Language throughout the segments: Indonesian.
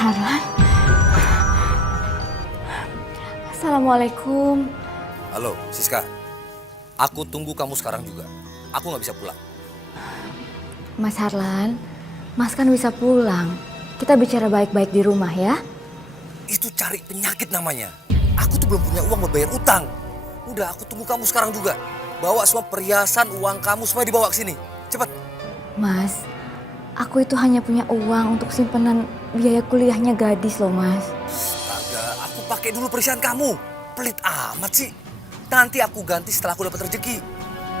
Harlan. Assalamualaikum. Halo, Siska. Aku tunggu kamu sekarang juga. Aku nggak bisa pulang. Mas Harlan, Mas kan bisa pulang. Kita bicara baik-baik di rumah ya. Itu cari penyakit namanya. Aku tuh belum punya uang buat bayar utang. Udah, aku tunggu kamu sekarang juga. Bawa semua perhiasan, uang kamu semua dibawa ke sini. Cepat. Mas, aku itu hanya punya uang untuk simpanan biaya kuliahnya gadis loh, Mas. Astaga, aku pakai dulu perhiasan kamu. Pelit amat sih. Nanti aku ganti setelah aku dapat rezeki.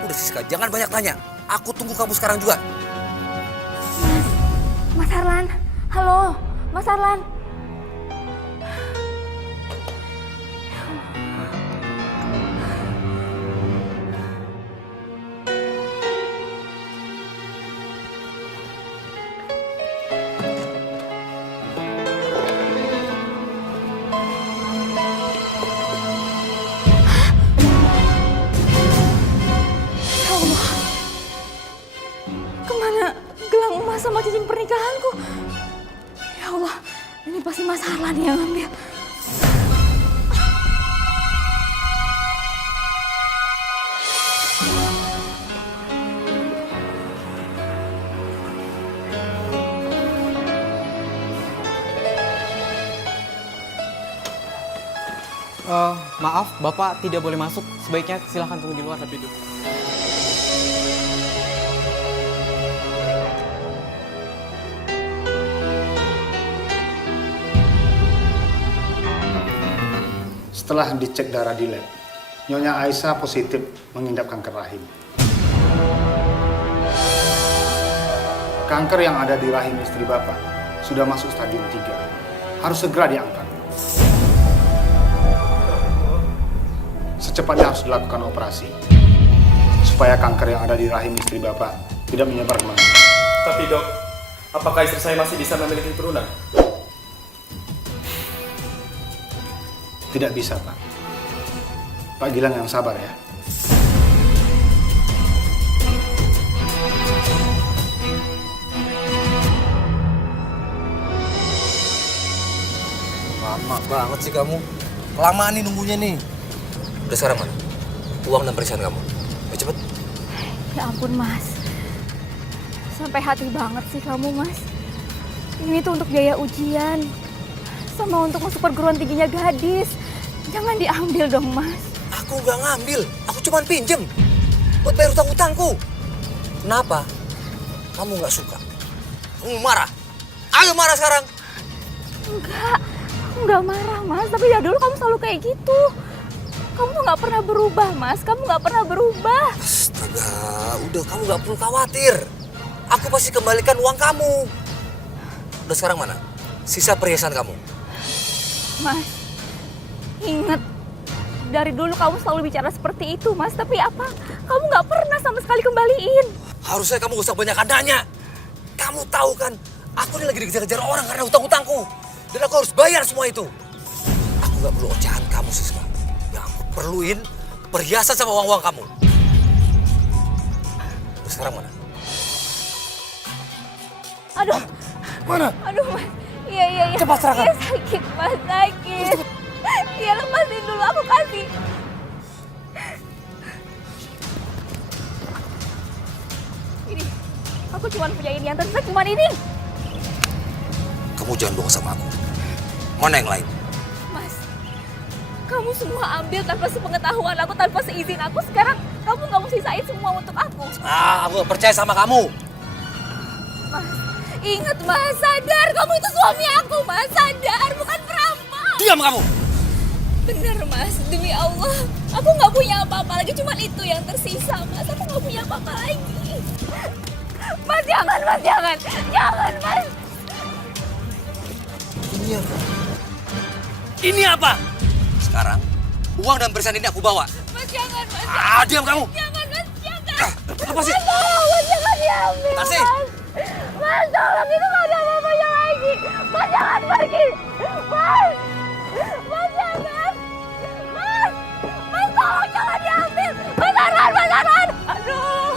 Udah Siska, jangan banyak tanya. Aku tunggu kamu sekarang juga. Mas Harlan, halo, Mas Harlan. Ya Allah, kemana gelang emas sama cincin pernikahanku? Ya Allah, ini pasti Mas Harlan yang ngambil. Maaf, Bapak tidak boleh masuk. Sebaiknya silahkan tunggu di luar lebih dulu. Setelah dicek darah di lab, Nyonya Aisyah positif mengidap kanker rahim. Kanker yang ada di rahim istri Bapak sudah masuk stadium 3. Harus segera diangkat. Secepatnya harus dilakukan operasi supaya kanker yang ada di rahim istri Bapak tidak menyebar kemana-mana. Tapi dok, apakah istri saya masih bisa memiliki keturunan? Tidak bisa, Pak. Pak Gilang yang sabar ya. Lama banget sih kamu. Kelamaan nih nunggunya nih. Udah sekarang mana? Uang dan perhiasan kamu. Ayo cepet. Ya ampun, Mas. Sampai hati banget sih kamu, Mas. Ini tuh untuk biaya ujian. Sama untuk masuk perguruan tingginya gadis. Jangan diambil dong, Mas. Aku nggak ngambil. Aku cuma pinjem. Buat bayar utang-utangku. Kenapa? Kamu nggak suka? Kamu marah? Ayo marah sekarang. Enggak, aku nggak marah, Mas. Tapi ya dulu kamu selalu kayak gitu. Kamu tuh nggak pernah berubah, Mas. Kamu nggak pernah berubah. Astaga, udah kamu nggak perlu khawatir. Aku pasti kembalikan uang kamu. Udah sekarang mana? Sisa perhiasan kamu. Mas, ingat. Dari dulu kamu selalu bicara seperti itu, Mas. Tapi apa? Kamu nggak pernah sama sekali kembaliin. Harusnya kamu gak usah banyak nanya. Kamu tahu kan, aku ini lagi dikejar-kejar orang karena hutang-hutangku. Dan aku harus bayar semua itu. Aku gak perlu ocehan kamu, Siska. Yang aku perluin perhiasan sama uang-uang kamu. Terus sekarang mana? Aduh. Mana? Aduh, Mas. Iya. Cepat serahkan. Iya, sakit, Mas. Sakit. Iya, lepasin dulu. Aku kasih. Ini. Aku cuma punya ini. Yang tersisa cuma ini. Kamu jangan bohong sama aku. Mana yang lain? Mas, kamu semua ambil tanpa sepengetahuan aku, tanpa seizin aku. Sekarang kamu nggak mau sisain semua untuk aku. Aku gak percaya sama kamu. Mas, ingat Mas, sadar. Kamu itu suami aku, Mas. Sadar, bukan perampok. Diam kamu! Bener, Mas. Demi Allah. Aku nggak punya apa-apa lagi. Cuma itu yang tersisa, Mas. Aku nggak punya apa-apa lagi. Mas, jangan, Mas. Jangan. Jangan, Mas. Ini apa? Ini apa? Sekarang, uang dan perhiasan ini aku bawa. Mas, jangan, Mas. Diam kamu! Jangan, Mas. Jangan. Apa sih? Mas, jangan diambil, Tasih! Mas. Mas, tolong. Itu nggak ada apa-apanya lagi. Mas, jangan pergi. Mas. Mas, jangan. Mas. Mas, tolong jangan diambil. Mas Arman, Mas Arman. Aduh.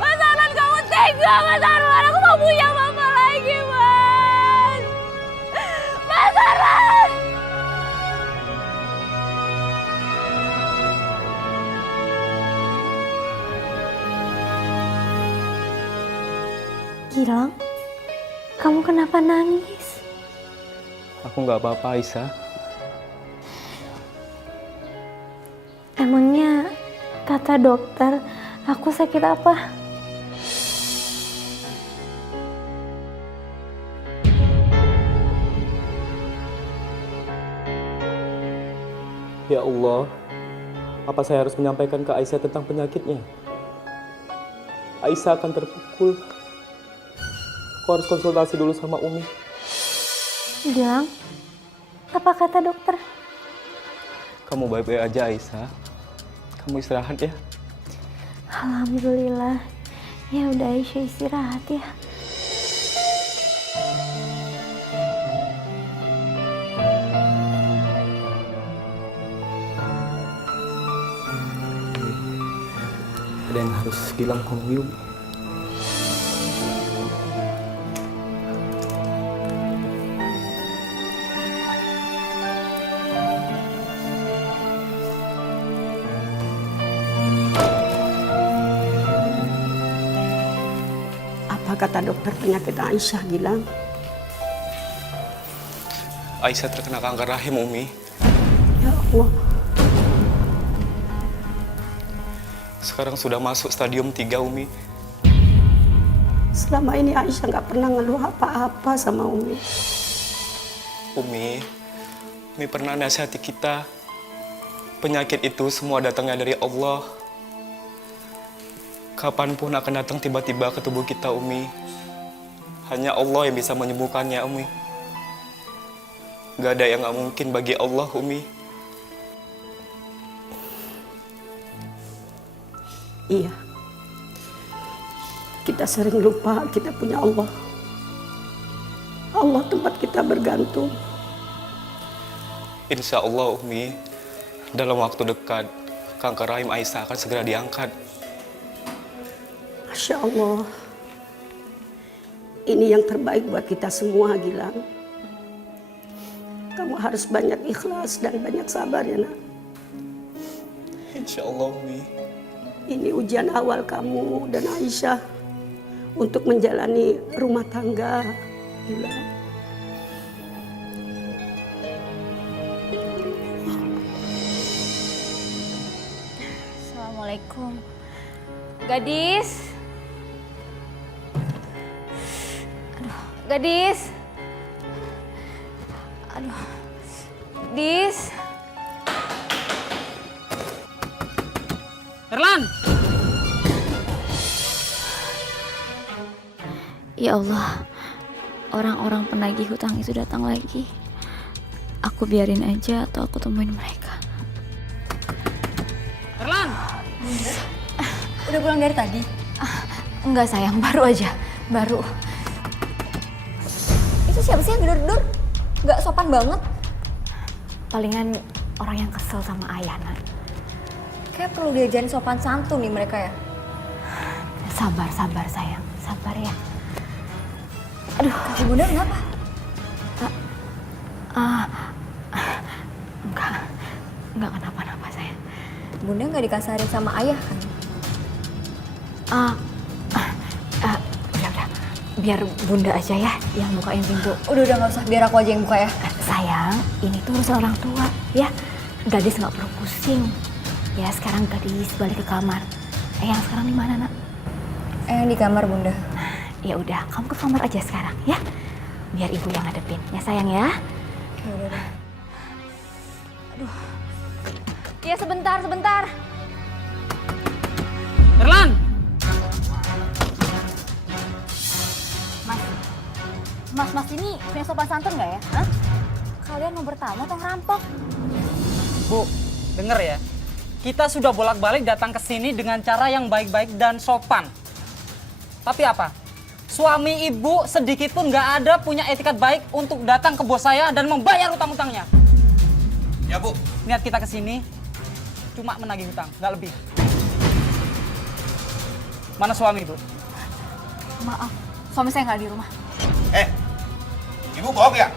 Mas Arman, kamu tega, Mas Arman. Aku nggak punya apa-apa lagi, Mas. Kamu kenapa nangis? Aku nggak apa-apa, Aisyah. Emangnya kata dokter aku sakit apa? Ya Allah, apa saya harus menyampaikan ke Aisyah tentang penyakitnya? Aisyah akan terpukul. Aku harus konsultasi dulu sama Umi. Gilang, apa kata dokter? Kamu baik-baik aja, Aisyah. Kamu istirahat ya. Alhamdulillah. Ya udah Aisyah istirahat ya. Ada yang harus bilang kamu yuk. Apa kata dokter penyakit Aisyah, Gilang? Aisyah terkena kanker rahim, Umi. Ya Allah, Sekarang sudah masuk stadium 3, Umi. selama ini Aisyah nggak pernah ngeluh apa-apa sama Umi. Umi pernah nasihati kita. Penyakit itu semua datangnya dari Allah. Kapanpun akan datang tiba-tiba ke tubuh kita, Umi. Hanya Allah yang bisa menyembuhkannya, Umi. Gak ada yang gak mungkin bagi Allah, Umi. Iya, kita sering lupa kita punya Allah. Allah tempat kita bergantung. Insya Allah, Umi, dalam waktu dekat, kanker rahim Aisyah akan segera diangkat. Masya Allah, ini yang terbaik buat kita semua, Gilang. Kamu harus banyak ikhlas dan banyak sabar ya, nak. Insya Allah, Umi. Ini ujian awal kamu dan Aisyah untuk menjalani rumah tangga, Gilang. Assalamualaikum. Gadis. Aduh, gadis. Aduh. Gadis. Erlan! Ya Allah, orang-orang penagih hutang itu datang lagi. Aku biarin aja atau aku temuin mereka. Erlan! Udah pulang dari tadi? Enggak sayang, baru aja. Baru. Itu siapa sih yang gedor-gedor? Gak sopan banget. Palingan orang yang kesel sama Ayana. Kayak perlu diajarin sopan santun nih mereka ya. Sabar sayang. Sabar ya. Aduh, kaki bunda kenapa? Enggak kenapa-napa sayang. Bunda nggak dikasarin sama ayah kan? Udah. Biar bunda aja ya yang bukain pintu. Udah nggak usah, biar aku aja yang buka ya. Sayang, ini tuh urusan orang tua ya. Gadis nggak perlu pusing. Ya sekarang gadis balik ke kamar. Yang sekarang di mana nak? Di kamar bunda. Ya udah, kamu ke kamar aja sekarang ya. Biar ibu yang ngadepin ya sayang ya. Ya udah. Aduh. Ya sebentar. Erlan! Mas ini punya sopan santun nggak ya? Hah? Kalian mau bertamu atau ngerampok? Bu, denger ya. Kita sudah bolak-balik datang ke sini dengan cara yang baik-baik dan sopan. Tapi apa? Suami ibu sedikit pun nggak ada punya etikat baik untuk datang ke bos saya dan membayar utang-utangnya. Ya, Bu. Niat kita ke sini cuma menagih hutang, nggak lebih. Mana suami ibu? Maaf, suami saya nggak di rumah. Ibu bohong ya?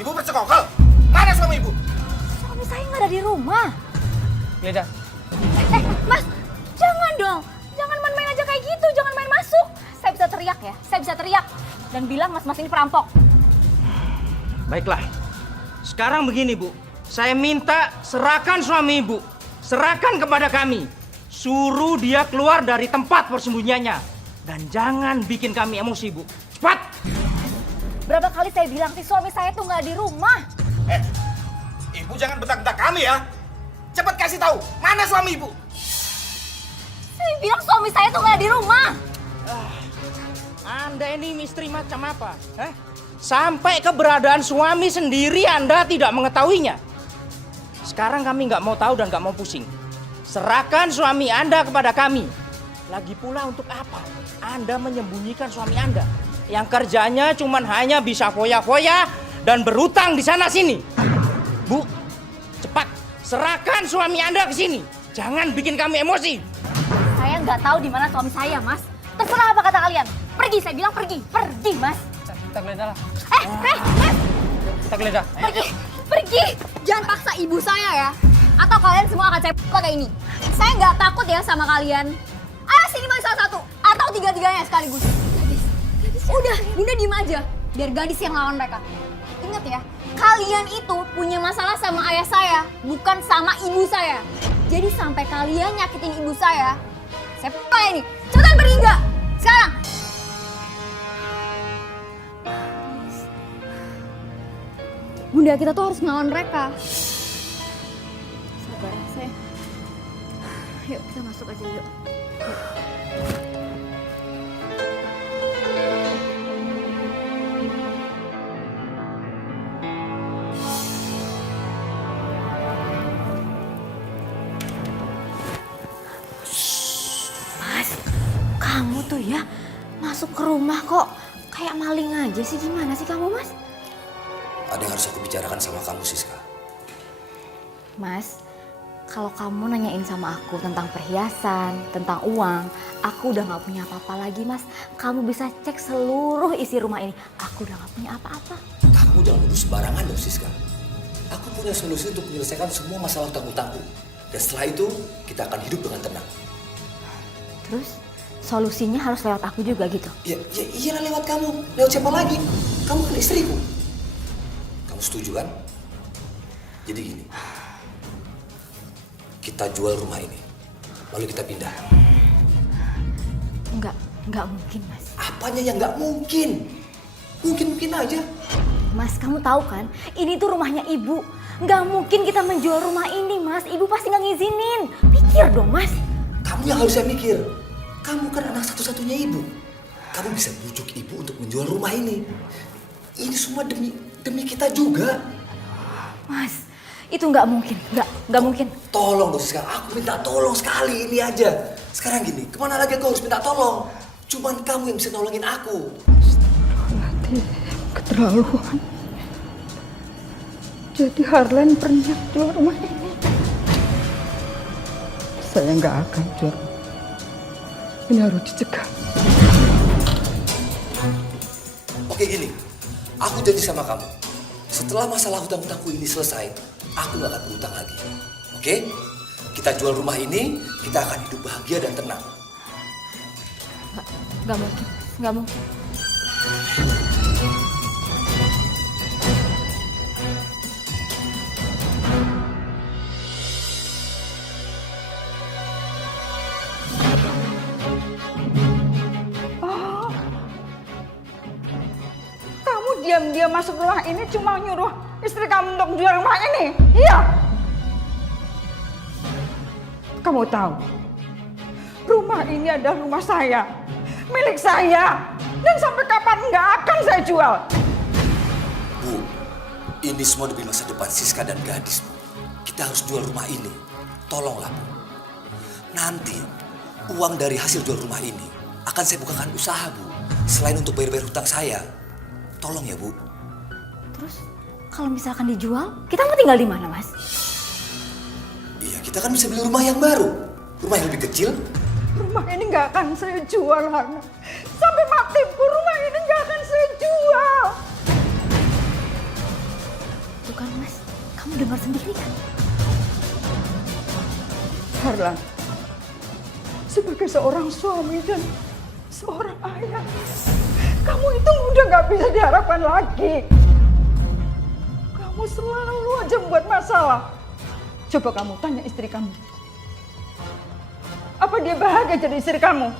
Ibu bersekongkol? Mana suami ibu? Suami saya nggak ada di rumah. Ya udah. Mas, jangan dong. Jangan main-main aja kayak gitu. Jangan main masuk. Saya bisa teriak teriak ya. Saya bisa teriak dan bilang mas-mas ini perampok. Baiklah. Sekarang begini, Bu. Saya minta serahkan suami Ibu. Serahkan kepada kami. Suruh dia keluar dari tempat persembunyiannya. Dan jangan bikin kami emosi, Bu. Cepat! Berapa kali saya bilang sih suami saya tuh nggak di rumah. Ibu jangan bentak-bentak kami ya. Cepat kasih tahu, mana suami ibu? Saya bilang suami saya tuh nggak di rumah. Anda ini misteri macam apa? Sampai keberadaan suami sendiri Anda tidak mengetahuinya. Sekarang kami nggak mau tahu dan nggak mau pusing. Serahkan suami Anda kepada kami. Lagi pula untuk apa Anda menyembunyikan suami Anda? Yang kerjanya cuman hanya bisa foya-foya dan berutang di sana-sini. Bu, cepat serahkan suami Anda ke sini. Jangan bikin kami emosi. Saya nggak tahu di mana suami saya, Mas. Terserah apa kata kalian. Pergi, saya bilang pergi. Pergi, Mas. Kita geledah lah. Mas. Kita geledah. Pergi. Pergi. Jangan paksa ibu saya ya. Atau kalian semua akan saya pakai ini. Saya nggak takut ya sama kalian. Ayo sini Mas salah satu. Atau tiga-tiganya sekaligus. Gadis. Udah, Bunda diem aja. Biar gadis yang lawan mereka. Ingat ya, kalian itu punya masalah sama ayah saya, bukan sama ibu saya. Jadi sampai kalian nyakitin ibu saya pakai ini. Cepetan pergi nggak? Sekarang. Bunda, kita tuh harus ngelawan mereka. Sabar ya, sayang. Yuk, kita masuk aja yuk. Kamu tuh ya masuk ke rumah kok kayak maling aja sih. Gimana sih kamu, Mas? Ada yang harus aku bicarakan sama kamu, Siska. Mas, kalau kamu nanyain sama aku tentang perhiasan, tentang uang, aku udah gak punya apa-apa lagi, Mas. Kamu bisa cek seluruh isi rumah ini. Aku udah gak punya apa-apa. Kamu jangan nuduh sembarangan dong, Siska. Aku punya solusi untuk menyelesaikan semua masalah utang-utangku. Dan setelah itu, kita akan hidup dengan tenang. Terus? Solusinya harus lewat aku juga gitu? Ya iyalah lewat kamu. Lewat siapa lagi? Kamu kan istriku. Kamu setuju kan? Jadi gini. Kita jual rumah ini. Lalu kita pindah. Enggak mungkin, Mas. Apanya yang nggak mungkin? Mungkin aja. Mas, kamu tahu kan? Ini tuh rumahnya Ibu. Nggak mungkin kita menjual rumah ini, Mas. Ibu pasti nggak ngizinin. Pikir dong, Mas. Kamu yang harusnya mikir. Kamu kan anak satu-satunya ibu. Kamu bisa bujuk ibu untuk menjual rumah ini. Ini semua demi kita juga. Mas, itu nggak mungkin. Nggak mungkin. Tolong dong sekarang. Aku minta tolong sekali ini aja. Sekarang gini, kemana lagi aku harus minta tolong? Cuman kamu yang bisa nolongin aku. Nanti keterlaluan. Jadi Harlan pernah jual rumah ini. Saya nggak akan jual. Ini harus dicegah. Oke gini, aku janji sama kamu. Setelah masalah hutang-hutangku ini selesai, aku gak akan berhutang lagi. Oke? Kita jual rumah ini, kita akan hidup bahagia dan tenang. Nggak mungkin. Nggak mungkin. Diam-diam masuk rumah ini cuma nyuruh istri kamu untuk jual rumah ini. Iya. Kamu tahu, rumah ini adalah rumah saya, milik saya, dan sampai kapan nggak akan saya jual. Bu, ini semua demi masa depan Siska dan gadis, Bu. Kita harus jual rumah ini. Tolonglah, Bu. Nanti uang dari hasil jual rumah ini akan saya bukakan usaha, Bu. Selain untuk bayar-bayar hutang saya. Tolong ya, Bu. Terus kalau misalkan dijual, kita mau tinggal di mana, Mas? Iya, kita kan bisa beli rumah yang baru. Rumah yang lebih kecil. Rumah ini nggak akan saya jual, Hana. Sampai matiku rumah ini nggak akan saya jual. Tuh kan, Mas. Kamu dengar sendiri kan? Harlan, sebagai seorang suami dan seorang ayah, kamu itu udah gak bisa diharapkan lagi. Kamu selalu aja membuat masalah. Coba kamu tanya istri kamu. Apa dia bahagia jadi istri kamu?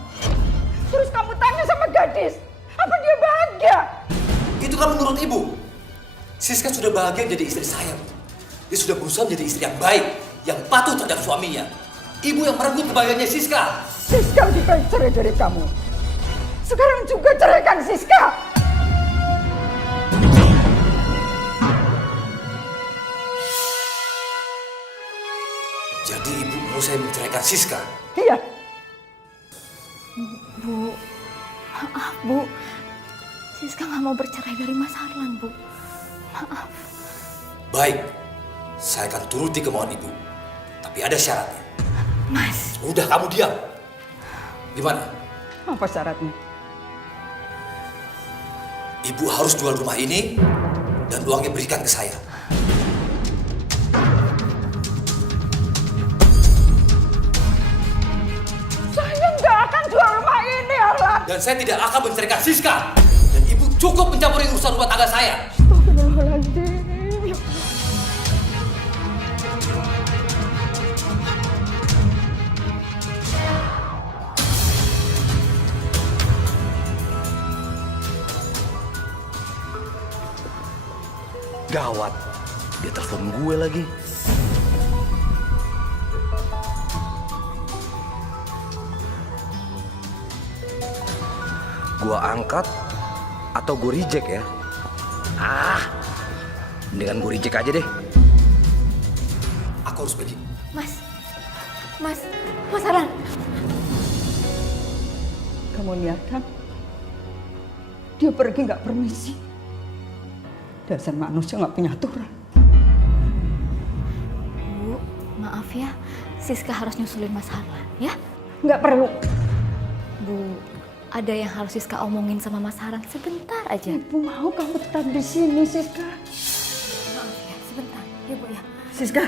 Terus kamu tanya sama gadis, apa dia bahagia? Itu kan menurut ibu. Siska sudah bahagia jadi istri saya. Dia sudah berusaha menjadi istri yang baik, yang patuh terhadap suaminya. Ibu yang merenggut kebahagiaannya Siska. Siska lebih baik cerai dari kamu. Sekarang juga ceraikan Siska. Jadi ibu mau saya menceraikan Siska? Iya. Bu, maaf Bu. Siska nggak mau bercerai dari Mas Harlan, Bu. Maaf. Baik, saya akan turuti kemauan ibu. Tapi ada syaratnya. Mas. Udah, kamu diam. Gimana? Apa syaratnya? Ibu harus jual rumah ini dan uangnya berikan ke saya. Saya nggak akan jual rumah ini, Harlan. Dan saya tidak akan menceraikan Siska. Dan ibu cukup mencampuri urusan rumah tangga saya. Astagfirullahaladzim. Gawat, dia telepon gue lagi. Gue angkat atau gue reject ya? Mendingan gue reject aja deh. Aku harus pergi. Mas Harlan. Kamu lihat kan? Dia pergi nggak permisi. Dasar manusia nggak punya aturan. Bu, maaf ya. Siska harus nyusulin Mas Harlan, ya? Nggak perlu. Bu, ada yang harus Siska omongin sama Mas Harlan sebentar aja. Ibu mau kamu tetap di sini, Siska. Maaf ya, sebentar. Ya Bu ya. Siska.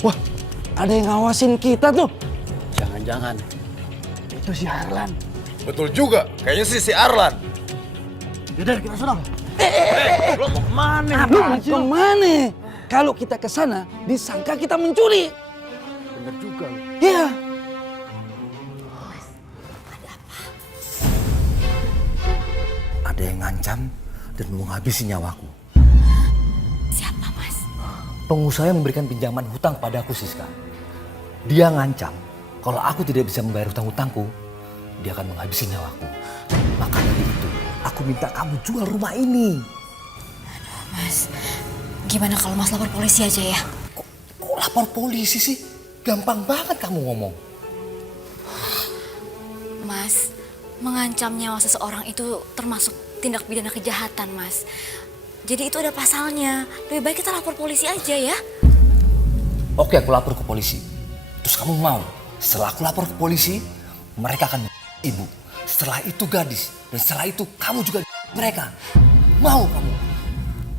Wah, ada yang ngawasin kita tuh. Jangan-jangan itu si Harlan. Betul juga, kayaknya sih si Arlan. Yaudah, kita sudah. Lo mau kemana? Kemana? Kalau kita ke sana, disangka kita mencuri. Bener juga. Iya. Ada yang ngancam dan mau menghabisi nyawaku. Siapa, Mas? Pengusaha yang memberikan pinjaman hutang padaku, Siska. Dia ngancam, kalau aku tidak bisa membayar hutang-hutangku, dia akan menghabisi nyawaku. Maka dari itu, aku minta kamu jual rumah ini. Mas, gimana kalau Mas lapor polisi aja ya? Kok lapor polisi sih? Gampang banget kamu ngomong. Mas, mengancam nyawa seseorang itu termasuk tindak pidana kejahatan, Mas. Jadi itu ada pasalnya. Lebih baik kita lapor polisi aja ya. Oke, aku lapor ke polisi. Terus kamu mau? Setelah aku lapor ke polisi, mereka akan ibu. Setelah itu gadis. Dan setelah itu kamu juga mereka. Mau kamu?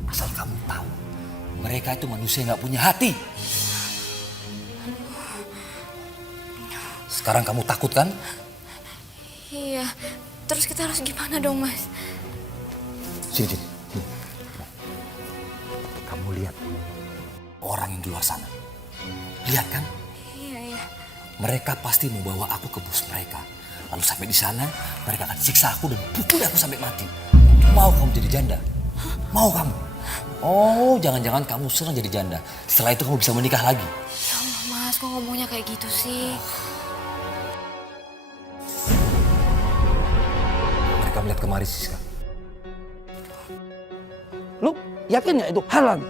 Asal kamu tahu, mereka itu manusia yang gak punya hati. Sekarang kamu takut kan? Iya, terus kita harus gimana dong, Mas? Sini. Kamu lihat orang yang di luar sana. Lihat kan? Iya. Mereka pasti membawa aku ke bos mereka. Lalu sampai di sana, mereka akan siksa aku dan pukul aku sampai mati. Mau kamu jadi janda? Mau kamu? Oh, jangan-jangan kamu senang jadi janda. Setelah itu kamu bisa menikah lagi. Ya Allah, Mas, kok ngomongnya kayak gitu sih? Mereka melihat kemari, Siska. Lu yakin nggak itu Harlan?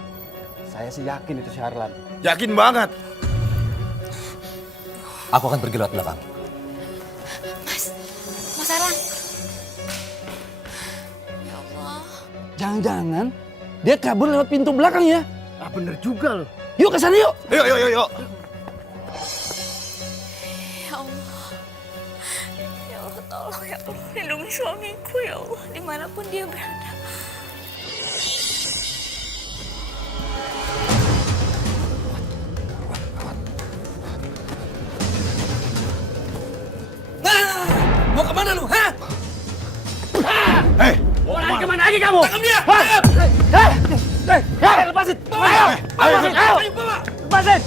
Saya sih yakin itu si Harlan. Yakin banget. Aku akan pergi lewat belakang. Mas Harlan. Ya Allah. Jangan-jangan dia kabur lewat pintu belakang ya. Ah, bener juga loh. Yuk ke sana yuk. Yuk, yuk, yuk, yuk. Ya Allah. Ya Allah, tolong ya Allah. Lindungi suamiku ya Allah. Dimanapun dia berada. Mau kemana lu, ha? Hei, Mau lari kemana lagi kamu? Tangkap dia! Lepasin. Ayo. Ayo, bawa! Lepasin.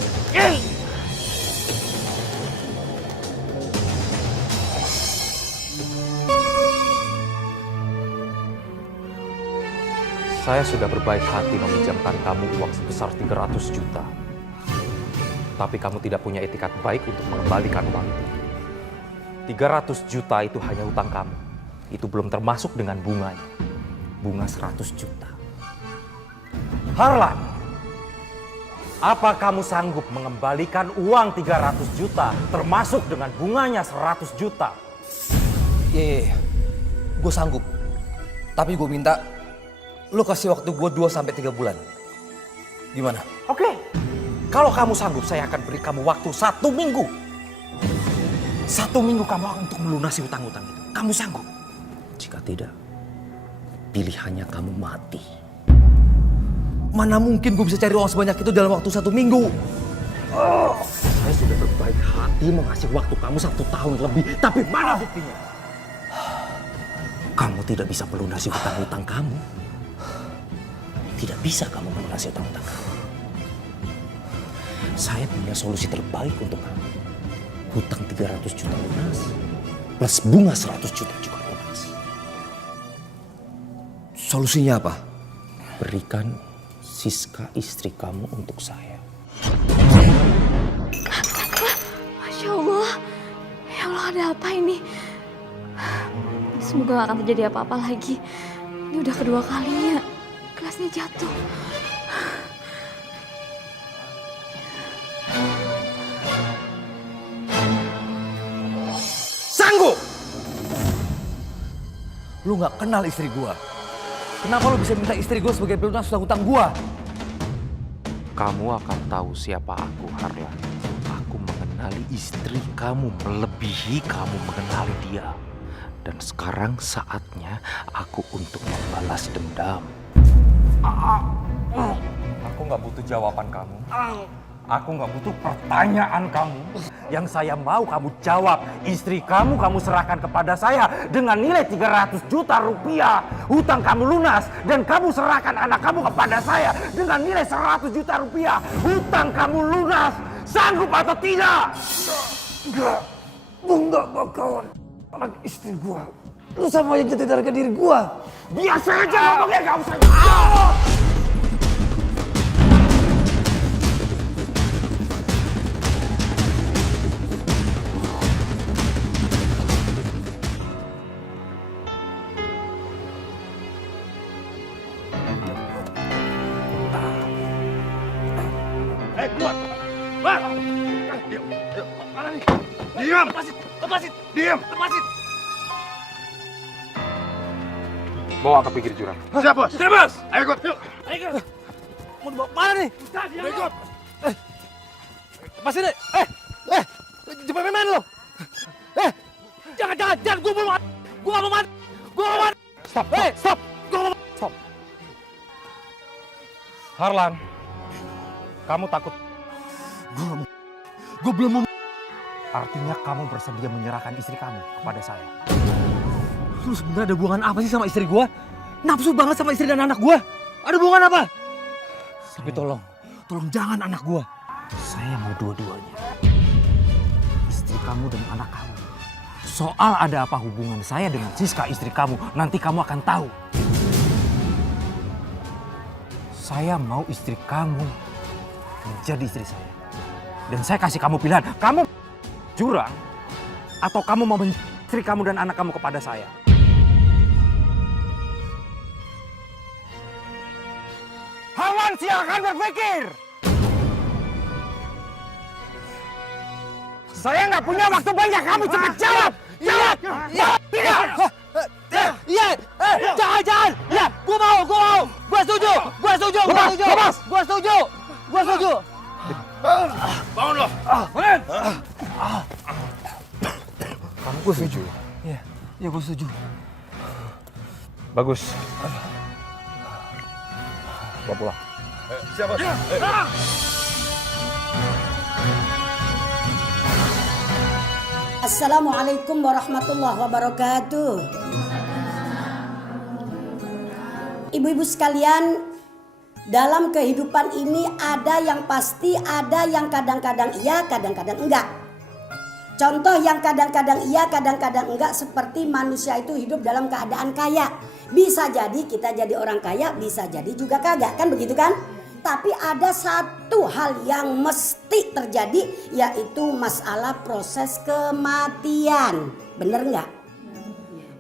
Saya sudah berbaik hati meminjamkan kamu uang sebesar 300 juta. Tapi kamu tidak punya etikat baik untuk mengembalikan uang itu. 300 juta itu hanya utang kamu. Itu belum termasuk dengan bunganya. Bunga 100 juta. Harlan, apa kamu sanggup mengembalikan uang 300 juta termasuk dengan bunganya 100 juta? Iya. Gue sanggup. Tapi gue minta lu kasih waktu gue 2-3 bulan. Gimana? Oke. Kalau kamu sanggup, saya akan beri kamu waktu 1 minggu. 1 minggu kamu untuk melunasi utang-utang itu. Kamu sanggup? Jika tidak, pilihannya kamu mati. Mana mungkin gue bisa cari uang sebanyak itu dalam waktu 1 minggu? Saya sudah berbaik hati mengasih waktu kamu 1 tahun lebih. Tapi mana buktinya? Kamu tidak bisa melunasi utang-utang kamu. Tidak bisa kamu melunasi utang-utang kamu. Saya punya solusi terbaik untuk kamu. Hutang 300 juta lunas, plus bunga 100 juta juga lunas. Solusinya apa? Berikan Siska istri kamu untuk saya. Masya Allah. Ya Allah, ada apa ini? Semoga gak akan terjadi apa-apa lagi. Ini udah kedua kalinya gelasnya jatuh. Sanggup! Lu gak kenal istri gua. Kenapa lu bisa minta istri gua sebagai pelunas hutang gua? Kamu akan tahu siapa aku, Harlan. Aku mengenali istri kamu melebihi kamu mengenali dia. Dan sekarang saatnya aku untuk membalas dendam. Aku nggak butuh jawaban kamu. Aku nggak butuh pertanyaan kamu. Yang saya mau kamu jawab. Istri kamu serahkan kepada saya dengan nilai 300 juta rupiah. Hutang kamu lunas. Dan kamu serahkan anak kamu kepada saya dengan nilai 100 juta rupiah. Hutang kamu lunas. Sanggup atau tidak? Enggak. Gua enggak bakalan. Anak istri gua. Lu sama aja jatuh harga diri gua. Biasa aja ngomongnya, gak usah. Keluar. Keluar. Diam. Mana nih? Diam. Lepasin. Diam. Lepasin. Bawa ke pinggir jurang. Siap, Bos. Siap, Bos. Ayo ikut. Yuk. Ayo. Mau dibawa mana nih? Ikut. Lepasin deh. Jangan main-main lo. Jangan. Gua mau mati. Gua gak mau mati. Stop. Gua gak mau mati. Stop. Harlan, kamu takut? Gua belum mau. Artinya kamu bersedia menyerahkan istri kamu kepada saya. Lu sebenarnya ada hubungan apa sih sama istri gua? Nafsu banget sama istri dan anak gua. Ada hubungan apa? Tapi tolong jangan anak gua. Saya mau dua-duanya. Istri kamu dan anak kamu. Soal ada apa hubungan saya dengan Siska istri kamu, nanti kamu akan tahu. Saya mau istri kamu menjadi istri saya. Dan saya kasih kamu pilihan, kamu jurang atau kamu mau istri kamu dan anak kamu kepada saya. Harlan, silakan berpikir. Saya nggak punya waktu banyak, kamu cepat jawab. Jawab. Tidak. Iya, jangan. Ya, gua mau. Gua setuju. Gua setuju. Bangun lo. Gue setuju. Iya, gua setuju. Bagus. Bawa pulang. Siapa? Assalamualaikum warahmatullahi wabarakatuh. Ibu-ibu sekalian, dalam kehidupan ini ada yang pasti, ada yang kadang-kadang iya, kadang-kadang enggak. Contoh yang kadang-kadang iya, kadang-kadang enggak seperti manusia itu hidup dalam keadaan kaya. Bisa jadi kita jadi orang kaya, bisa jadi juga kagak, kan begitu kan? Tapi ada satu hal yang mesti terjadi, yaitu masalah proses kematian. Bener nggak?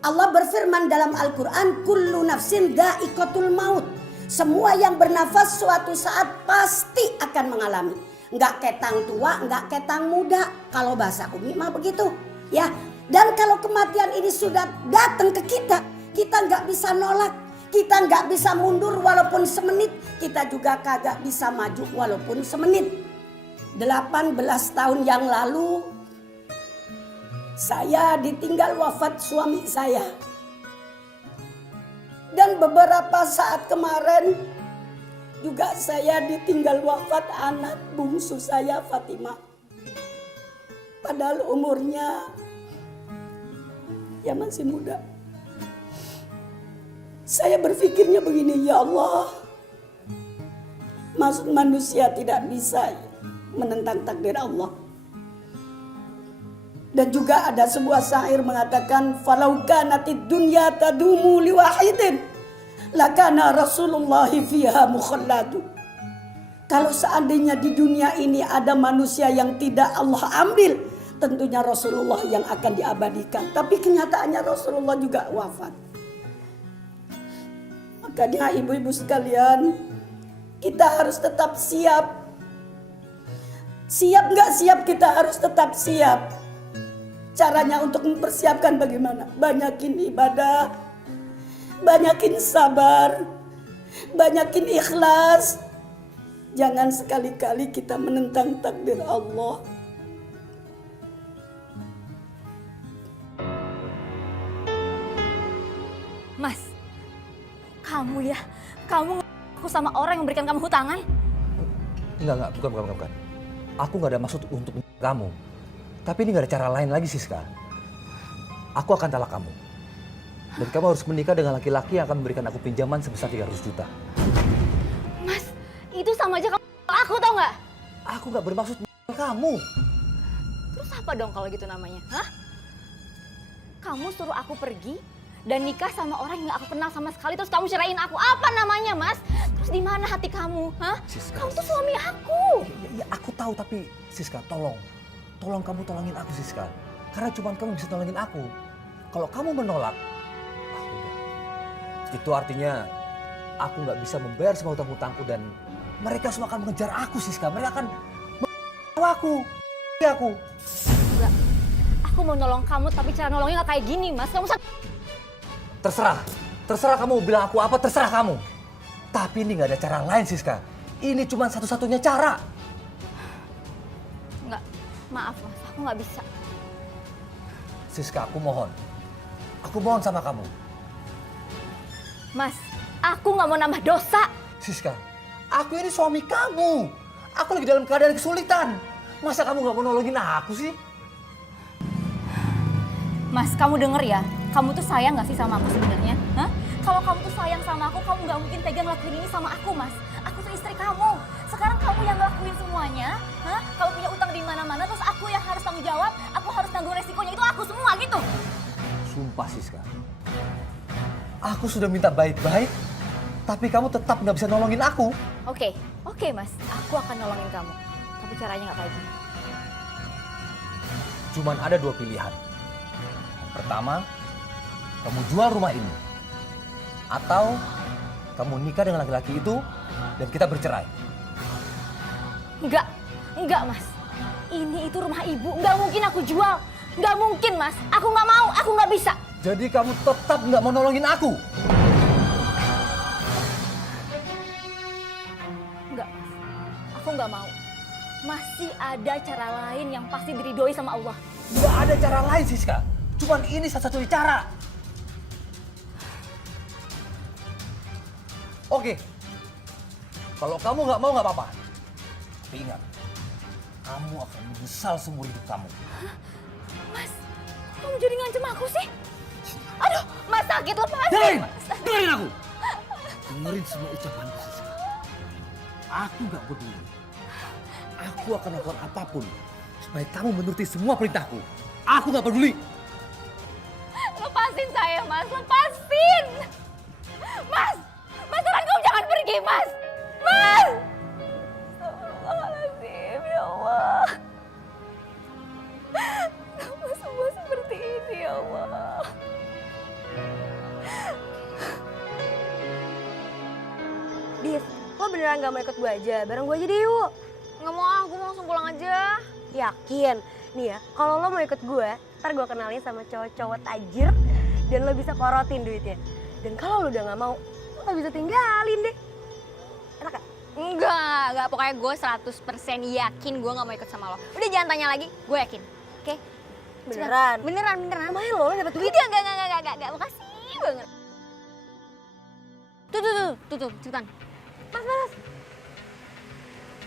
Allah berfirman dalam Al-Quran, kullu nafsin dha'iqatul maut. Semua yang bernafas suatu saat pasti akan mengalami. Nggak ketang tua, nggak ketang muda. Kalau bahasa Umi mah begitu, ya. Dan kalau kematian ini sudah datang ke kita nggak bisa nolak. Kita nggak bisa mundur walaupun semenit, kita juga kagak bisa maju walaupun semenit. 18 tahun yang lalu, saya ditinggal wafat suami saya. Dan beberapa saat kemarin, juga saya ditinggal wafat anak bungsu saya, Fatimah. Padahal umurnya, ya masih muda. Saya berpikirnya begini, ya Allah, maksud manusia tidak bisa menentang takdir Allah. Dan juga ada sebuah syair mengatakan, falau kanatid dunya tadumu liwahidin lakana Rasulullah fiha mukhalladu. Kalau seandainya di dunia ini ada manusia yang tidak Allah ambil, tentunya Rasulullah yang akan diabadikan. Tapi kenyataannya Rasulullah juga wafat. Makanya ibu-ibu sekalian, kita harus tetap siap. Siap nggak siap, kita harus tetap siap. Caranya untuk mempersiapkan bagaimana? Banyakin ibadah, banyakin sabar, banyakin ikhlas. Jangan sekali-kali kita menentang takdir Allah. Mas, kamu aku sama orang yang memberikan kamu hutangan? Enggak, bukan. Aku nggak ada maksud untuk kamu. Tapi ini nggak ada cara lain lagi, Siska. Aku akan talak kamu. Dan kamu harus menikah dengan laki-laki yang akan memberikan aku pinjaman sebesar 300 juta. Mas, itu sama aja kamu aku, tau nggak? Aku nggak bermaksud kamu. Terus apa dong kalau gitu namanya? Hah? Kamu suruh aku pergi dan nikah sama orang yang gak aku kenal sama sekali, terus kamu ceraiin aku. Apa namanya, Mas? Terus di mana hati kamu? Hah? Siska, kamu tuh suami aku. Ya, aku tahu, tapi Siska, tolong kamu tolongin aku, Siska. Karena cuma kamu bisa tolongin aku. Kalau kamu menolak, udah. Itu artinya aku nggak bisa membayar semua hutang-hutangku dan mereka semua akan mengejar aku, Siska. Mereka akan aku. Enggak. Aku mau nolong kamu, tapi cara nolongnya gak kayak gini, Mas. Kamu Terserah kamu bilang aku apa, terserah kamu. Tapi ini nggak ada cara lain, Siska. Ini cuma satu-satunya cara. Enggak, maaf Mas, aku nggak bisa. Siska, aku mohon sama kamu. Mas, aku nggak mau nambah dosa. Siska, aku ini suami kamu. Aku lagi dalam keadaan kesulitan. Masa kamu nggak mau nolongin aku sih? Mas, kamu denger ya, kamu tuh sayang gak sih sama aku sebenarnya? Hah? Kalau kamu tuh sayang sama aku, kamu gak mungkin tega ngelakuin ini sama aku, Mas. Aku tuh istri kamu. Sekarang kamu yang ngelakuin semuanya, hah? Kamu punya utang di mana-mana, terus aku yang harus tanggung jawab, aku harus tanggung resikonya, itu aku semua gitu. Sumpah, Siska. Aku sudah minta baik-baik, tapi kamu tetap nggak bisa nolongin aku. Oke, Mas, aku akan nolongin kamu. Tapi caranya gak kayak gini. Cuman ada dua pilihan. Pertama, kamu jual rumah ini. Atau kamu nikah dengan laki-laki itu dan kita bercerai. Enggak Mas. Ini itu rumah ibu, nggak mungkin aku jual. Nggak mungkin Mas, aku nggak mau, aku nggak bisa. Jadi kamu tetap nggak mau nolongin aku? Enggak, Mas. Aku nggak mau. Masih ada cara lain yang pasti diridhoi sama Allah. Nggak ada cara lain, Siska. Cuman ini satu-satunya cara. Oke. Kalau kamu nggak mau nggak apa-apa. Tapi ingat, kamu akan menyesal seumur hidup kamu. Mas, kamu jadi ngancem aku sih? Aduh, Mas sakit, lepasin. Dengerin aku. Dengerin semua ucapanku, Siska. Aku nggak peduli. Aku akan lakukan apapun supaya kamu menuruti semua perintahku. Aku nggak peduli. Lepasin saya, Mas. Lepasin. Mas, Mas, tolong kamu jangan pergi, Mas. Mas. Astagfirullahaladzim, ya Allah. Kenapa semua seperti ini, ya Allah? Div, lo beneran gak mau ikut gue aja? Bareng gue aja deh yuk. Nggak mau ah, gue mau langsung pulang aja. Yakin? Nih ya, kalau lo mau ikut gue, ntar gue kenalin sama cowok-cowok tajir dan lo bisa korotin duitnya. Dan kalau lo udah gak mau, lo bisa tinggalin deh. Enak gak? Enggak. Pokoknya gue 100% yakin gue gak mau ikut sama lo. Udah jangan tanya lagi, gue yakin. Oke? Beneran? Beneran. Lumayan lo dapet duit. Enggak. Makasih banget. Tuh, cepetan. Mas.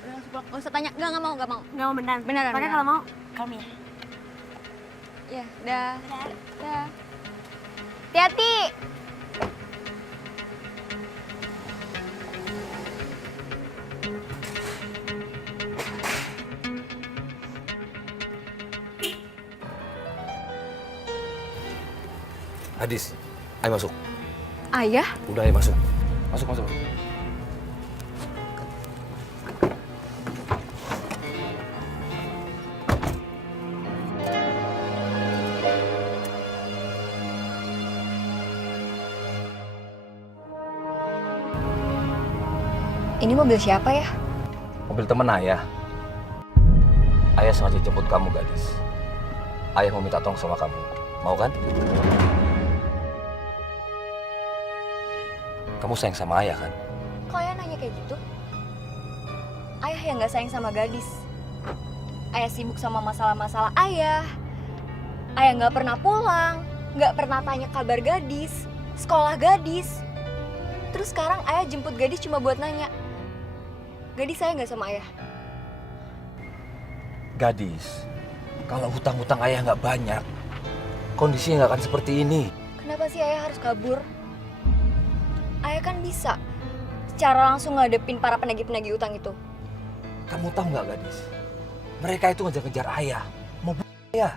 Udah langsung pulang, gak usah tanya. Enggak mau. Gak mau beneran? Beneran. Pokoknya kalau mau, kami ya. Ya, dah. Hati-hati. Hadis, ayo masuk. Ayah? Udah, ayo masuk. Masuk. Ini mobil siapa ya? Mobil temen ayah. Ayah sengaja jemput kamu, gadis. Ayah mau minta tolong sama kamu. Mau kan? Kamu sayang sama ayah kan? Kok ayah nanya kayak gitu? Ayah yang gak sayang sama gadis. Ayah sibuk sama masalah-masalah ayah. Ayah gak pernah pulang, gak pernah tanya kabar gadis, sekolah gadis. Terus sekarang ayah jemput gadis cuma buat nanya. Gadis sayang gak sama ayah? Gadis, kalau hutang-hutang ayah nggak banyak, kondisinya nggak akan seperti ini. Kenapa sih ayah harus kabur? Ayah kan bisa secara langsung ngadepin para penagih-penagih utang itu. Kamu tahu nggak, gadis? Mereka itu ngejar-ngejar ayah, mau bunuh ayah.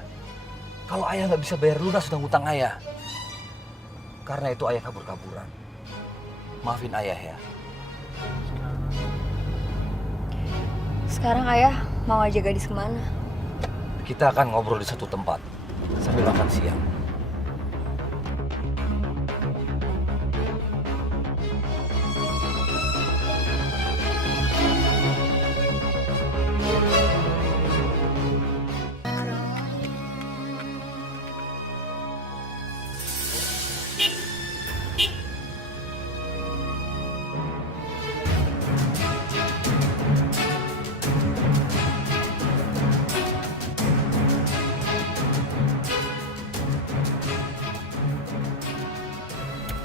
Kalau ayah nggak bisa bayar lunas hutang-hutang ayah, karena itu ayah kabur-kaburan. Maafin ayah ya. Sekarang ayah mau aja gadis kemana? Kita akan ngobrol di satu tempat sambil makan siang.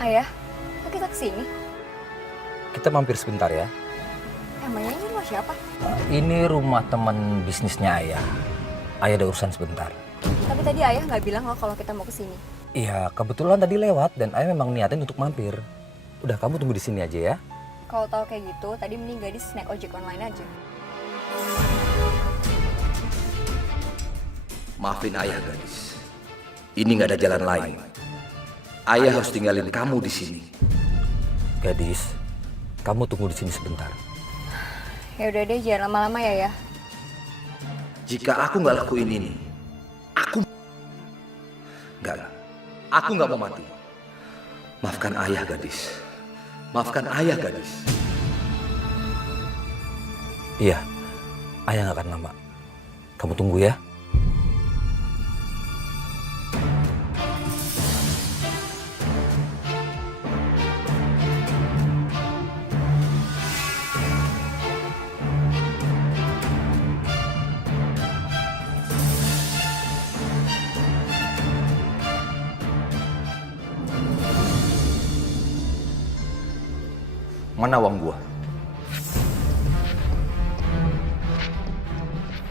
Ayah, kok kita kesini? Kita mampir sebentar ya. Emangnya ini rumah siapa? Ini rumah teman bisnisnya ayah. Ayah ada urusan sebentar. Tapi tadi ayah nggak bilang loh kalau kita mau kesini. Iya, kebetulan tadi lewat dan ayah memang niatin untuk mampir. Udah, kamu tunggu di sini aja ya. Kalau tahu kayak gitu, tadi mending gadis naik ojek online aja. Maafin ayah, gadis. Ini nggak ada jalan lain. Ayah harus tinggalin kamu di sini. Gadis, kamu tunggu di sini sebentar. Ya udah deh, jangan lama-lama ya. Jika aku nggak lakuin ini, aku nggak mau mati. Maafkan ayah, gadis. Maafkan ayah, gadis. Iya, ayah nggak akan lama. Kamu tunggu ya. Mana uang gua?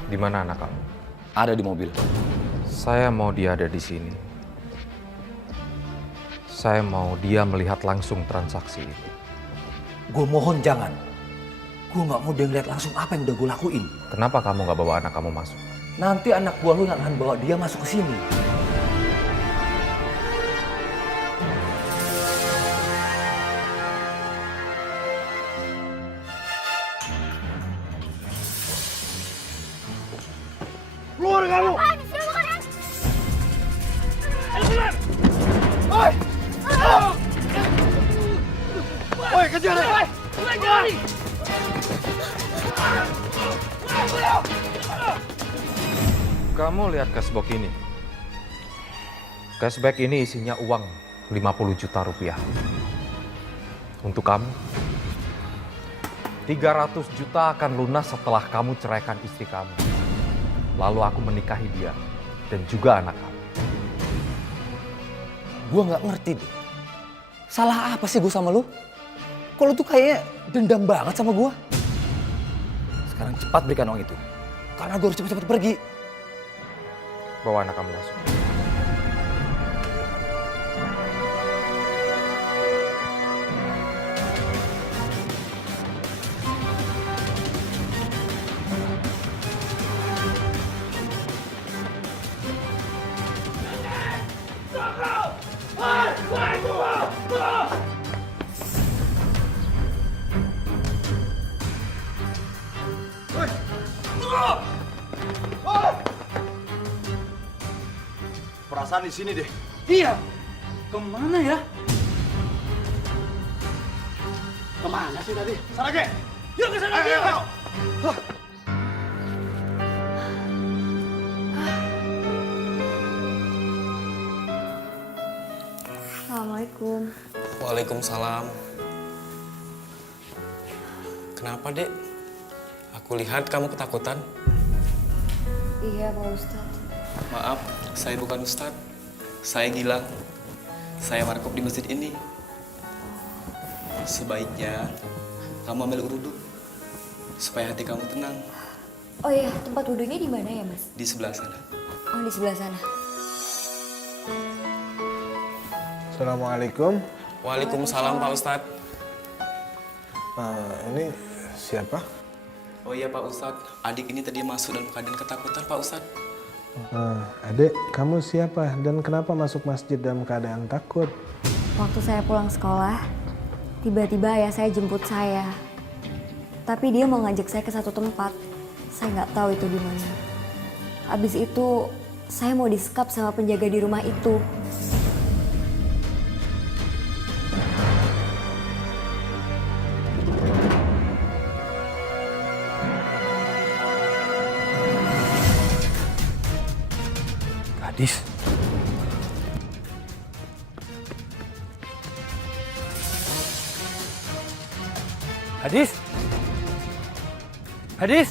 Di mana anak kamu? Ada di mobil. Saya mau dia ada di sini. Saya mau dia melihat langsung transaksi ini. Gue mohon jangan. Gue nggak mau dia ngeliat langsung apa yang udah gue lakuin. Kenapa kamu nggak bawa anak kamu masuk? Nanti anak buah lu yang akan bawa dia masuk ke sini. Keluar kamu! Oi! Oi, kejar dia! Kamu lihat cashback ini. Cashback ini isinya uang 50 juta rupiah. Untuk kamu, 300 juta akan lunas setelah kamu ceraikan istri kamu. Lalu aku menikahi dia dan juga anak kamu. Gue nggak ngerti deh. Salah apa sih gue sama lu? Kalau tuh kayaknya dendam banget sama gue. Sekarang cepat berikan uang itu. Karena gue harus cepet-cepet pergi. Bawa anak kamu masuk. Perasaan di sini deh. Iya. Kemana ya? Kemana sih tadi? Sana ke! Yuk ke sana, yuk! Assalamualaikum. Waalaikumsalam. Kenapa, Dek? Aku lihat kamu ketakutan. Iya, Pak Ustadz. Maaf, saya bukan Ustadz. Saya Gilang. Saya markop di masjid ini. Sebaiknya kamu ambil wudhu supaya hati kamu tenang. Oh iya, tempat wudhunya di mana ya, Mas? Di sebelah sana. Oh, di sebelah sana. Assalamualaikum. Waalaikumsalam, Pak Ustadz. Ini siapa? Oh iya, Pak Ustadz. Adik ini tadi masuk dalam keadaan ketakutan, Pak Ustadz. Adik, kamu siapa dan kenapa masuk masjid dalam keadaan takut? Waktu saya pulang sekolah, tiba-tiba ayah saya jemput saya. Tapi dia mau ngajak saya ke satu tempat. Saya nggak tahu itu di mana. Habis itu, saya mau disekap sama penjaga di rumah itu. Gadis. Gadis. Gadis.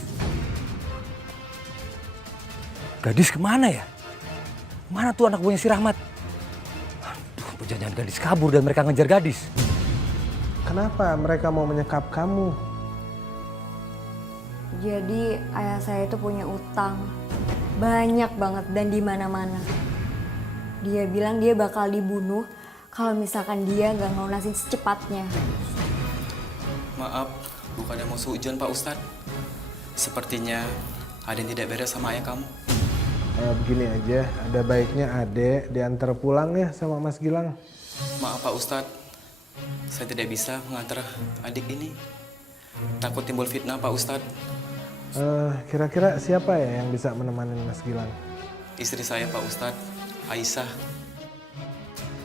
Gadis kemana ya? Mana tuh anak buahnya si Rahmat? Aduh, jangan gadis kabur dan mereka ngejar gadis. Kenapa mereka mau menyekap kamu? Jadi ayah saya itu punya utang. Banyak banget dan di mana-mana. Dia bilang dia bakal dibunuh kalau misalkan dia nggak ngelunasin secepatnya. Maaf, bukannya mau seujuan, Pak Ustadz. Sepertinya ada yang tidak beres sama ayah kamu. Begini aja, ada baiknya Adek diantar pulang ya sama Mas Gilang. Maaf, Pak Ustadz. Saya tidak bisa mengantar adik ini. Takut timbul fitnah, Pak Ustadz. Kira-kira siapa ya yang bisa menemani Mas Gilang? Istri saya, Pak Ustadz, Aisyah.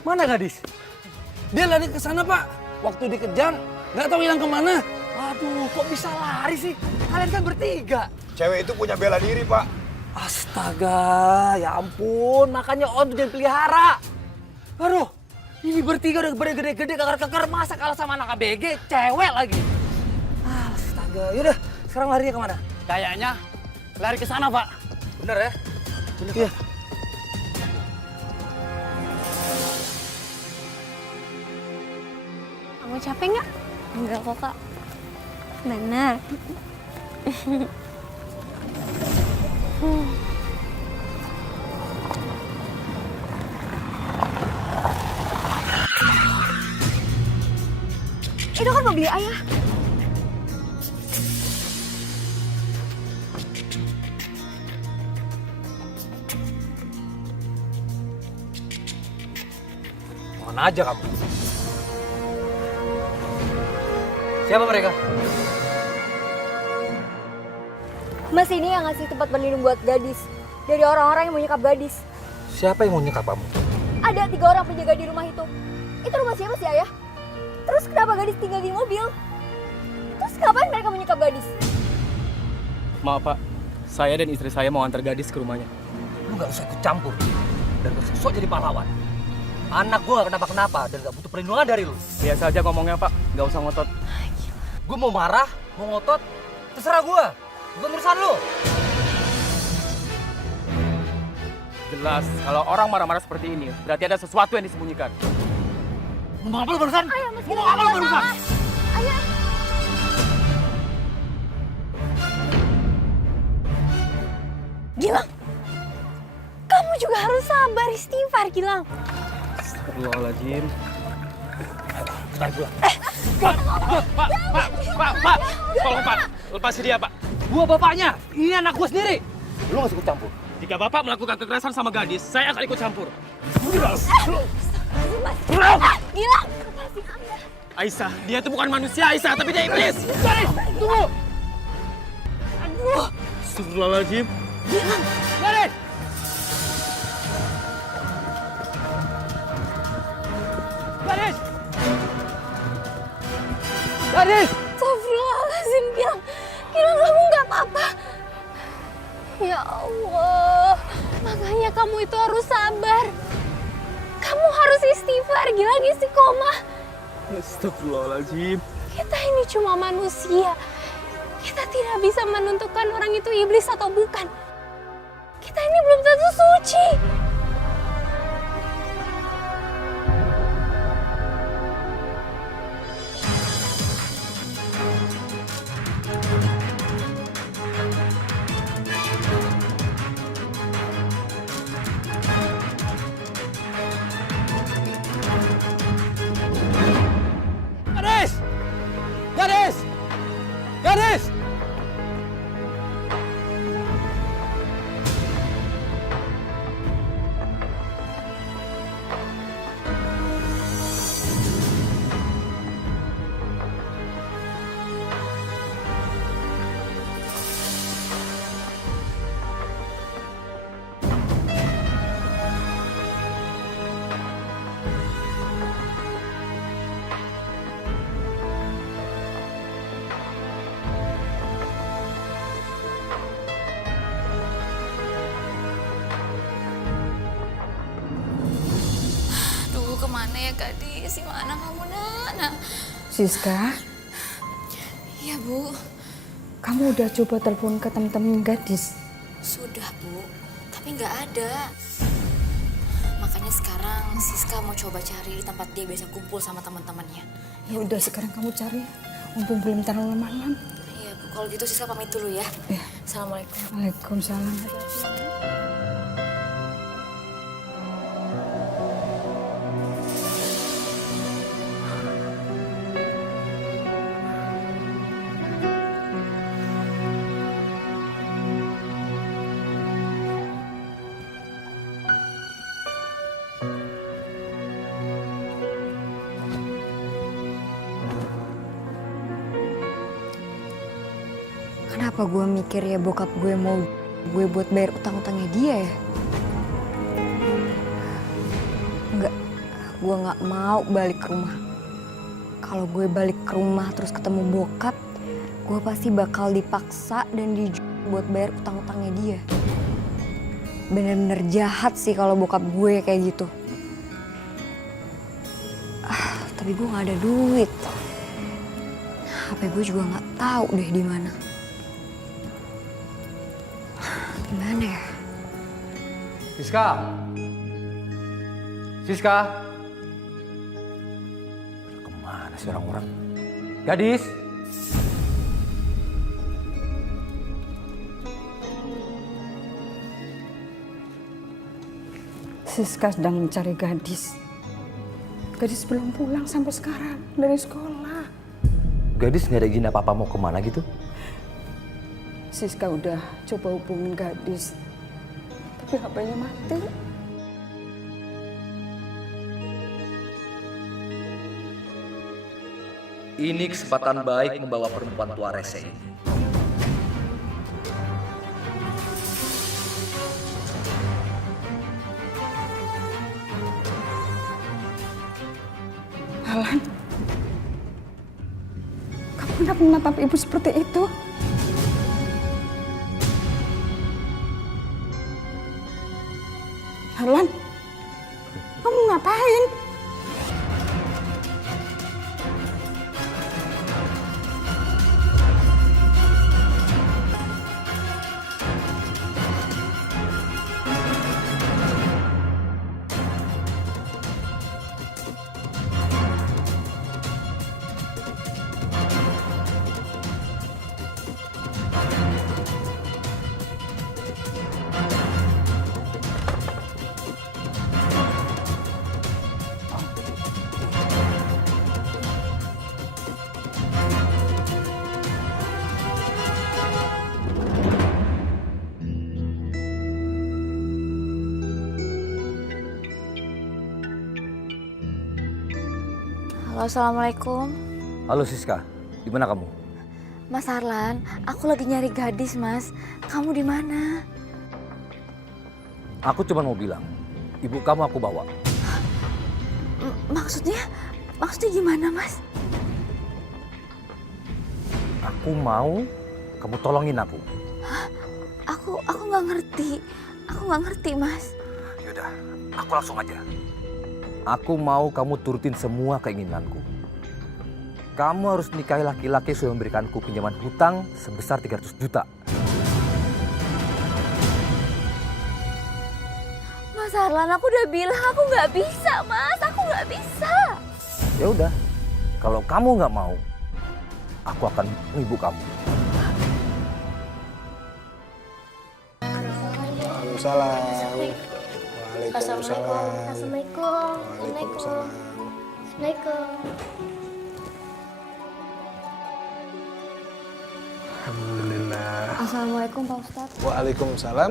Mana gadis? Dia lari ke sana, Pak. Waktu dikejar, nggak tahu hilang kemana. Waduh, kok bisa lari sih? Kalian kan bertiga. Cewek itu punya bela diri, Pak. Astaga, ya ampun. Makanya Om jangan pelihara. Aduh, ini bertiga udah gede-gede, keker-keker. Masa kalah sama anak ABG, cewek lagi. Astaga, yaudah. Sekarang larinya kemana? Kayaknya lari ke sana, Pak. Bener ya? Bener, iya. Kamu capek nggak? Enggak kok, Kak. Benar. Itu kan mobil ayah. Mana aja kamu? Siapa mereka? Mas ini yang ngasih tempat berlindung buat gadis. Dari orang-orang yang mau nyekap gadis. Siapa yang mau nyekap kamu? Ada 3 orang penjaga di rumah itu. Itu rumah siapa sih, Ayah? Terus kenapa gadis tinggal di mobil? Terus ngapain mereka menyekap gadis? Maaf Pak, saya dan istri saya mau antar gadis ke rumahnya. Lu gak usah ikut campur. Dan gak usah sok jadi pahlawan. Anak gue gak kenapa-kenapa dan gak butuh perlindungan dari lu. Biasa aja ngomongnya Pak, gak usah ngotot. Gue mau marah, mau ngotot, terserah gue. Bukan urusan lu. Jelas, kalau orang marah-marah seperti ini, berarti ada sesuatu yang disembunyikan. Ngomong apa lu barusan? Ayah, Mas, Ngomong apa lu barusan? Ayah. Gilang, kamu juga harus sabar, istighfar, Gilang. Astagfirullahaladzim. Pak, tolong Pak, lepasin dia Pak. Gua bapaknya, ini anak gua sendiri. Lu gak ikut campur. Jika Bapak melakukan kekerasan sama gadis, saya akan ikut campur. Gilang! Aisyah, dia itu bukan manusia Aisyah, tapi dia iblis. Tunggu! Aduh! Astagfirullahaladzim. Gilang! Garis! Garis! Garis! Astagfirullahaladzim, Gilang. Gilang, kamu nggak apa-apa. Ya Allah, makanya kamu itu harus sabar. Kamu harus istighfar, Gilang, istiqomah. Astagfirullahaladzim. Kita ini cuma manusia. Kita tidak bisa menentukan orang itu iblis atau bukan. Kita ini belum tentu suci. Garis! Garis! Garis! Aduh, kemana ya gadis? Di mana kamu, Nana? Siska, Iya, Bu. kamu udah coba telepon ke temen-temen gadis? Sudah, Bu. Tapi nggak ada. Makanya sekarang Siska mau coba cari di tempat dia biasa kumpul sama teman-temannya. Ya udah sekarang kamu cari, mumpung belum terlalu malam. Iya, Bu. Kalau gitu Siska pamit dulu ya. Ya. Assalamualaikum. Waalaikumsalam. Kenapa gue mikir ya bokap gue mau gue buat bayar utang-utangnya dia ya? Enggak, gue nggak mau balik ke rumah. Kalau gue balik ke rumah terus ketemu bokap, gue pasti bakal dipaksa dan buat bayar utang-utangnya dia. Bener-bener jahat sih kalau bokap gue kayak gitu. Tapi gue nggak ada duit. HP gue juga nggak tahu deh di mana. Gimana ya? Siska! Siska! Kemana sih orang-orang? Gadis. Siska sedang mencari gadis. Gadis belum pulang sampai sekarang dari sekolah. Gadis nggak ada izin apa-apa mau kemana gitu? Siska udah coba hubungin gadis, tapi HP-nya mati. Ini kesempatan baik membawa perempuan tua rese ini. Alan, kamu kenapa menatap ibu seperti itu? Alan, kamu ngapain? Halo, assalamualaikum. Halo Siska, di mana kamu? Mas Harlan, aku lagi nyari gadis, Mas. Kamu di mana? Aku cuma mau bilang, ibu kamu aku bawa. Maksudnya gimana, Mas? Aku mau kamu tolongin aku. Hah? Aku nggak ngerti. Aku nggak ngerti, Mas. Yaudah, aku langsung aja. Aku mau kamu turutin semua keinginanku. Kamu harus nikahi laki-laki yang sudah memberikanku pinjaman hutang sebesar 300 juta. Mas Harlan, aku udah bilang aku nggak bisa, Mas. Aku nggak bisa. Ya udah, kalau kamu nggak mau, aku akan ibu kamu. Waalaikumsalam. Waalaikumsalam. Assalamualaikum. Waalaikumsalam. Assalamualaikum. Alhamdulillah. Assalamualaikum Pak Ustadz. Waalaikumsalam.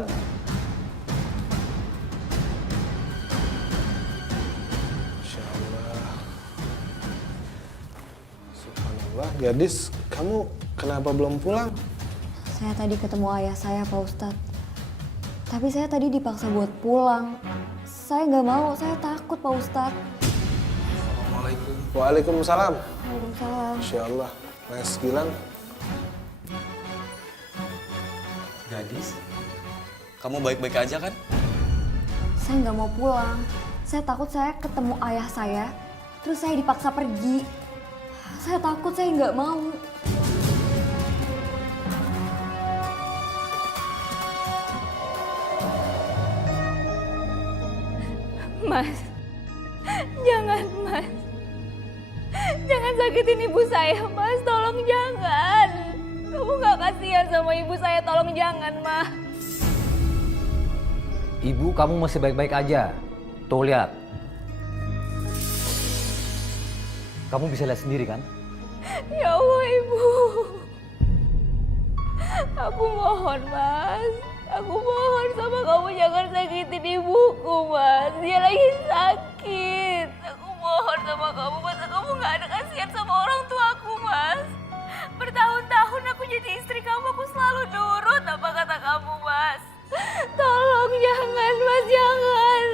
Masya Allah. Subhanallah. Gadis, kamu kenapa belum pulang? Saya tadi ketemu ayah saya Pak Ustadz. Tapi saya tadi dipaksa buat pulang. Saya nggak mau, saya takut Pak Ustadz. Assalamualaikum. Waalaikumsalam. Waalaikumsalam. Masya Allah. Mas Gilang. Gadis, kamu baik-baik aja kan? Saya nggak mau pulang. Saya takut saya ketemu ayah saya, terus saya dipaksa pergi. Saya takut, saya nggak mau. Mas, jangan Mas. Jangan sakitin ibu saya, Mas. Tolong jangan. Kamu gak kasihan sama ibu saya, tolong jangan, Ma. Ibu kamu masih baik-baik aja. Tuh lihat. Kamu bisa lihat sendiri kan? Ya Allah, Ibu. Aku mohon, Mas. Aku mohon sama kamu jangan sakitin ibuku, Mas. Dia lagi sakit. Aku mohon sama kamu, masa kamu gak ada kasihan sama orang tuaku, Mas. Bertahun-tahun aku jadi istri kamu, aku selalu nurut apa kata kamu, Mas. Tolong jangan, Mas, jangan.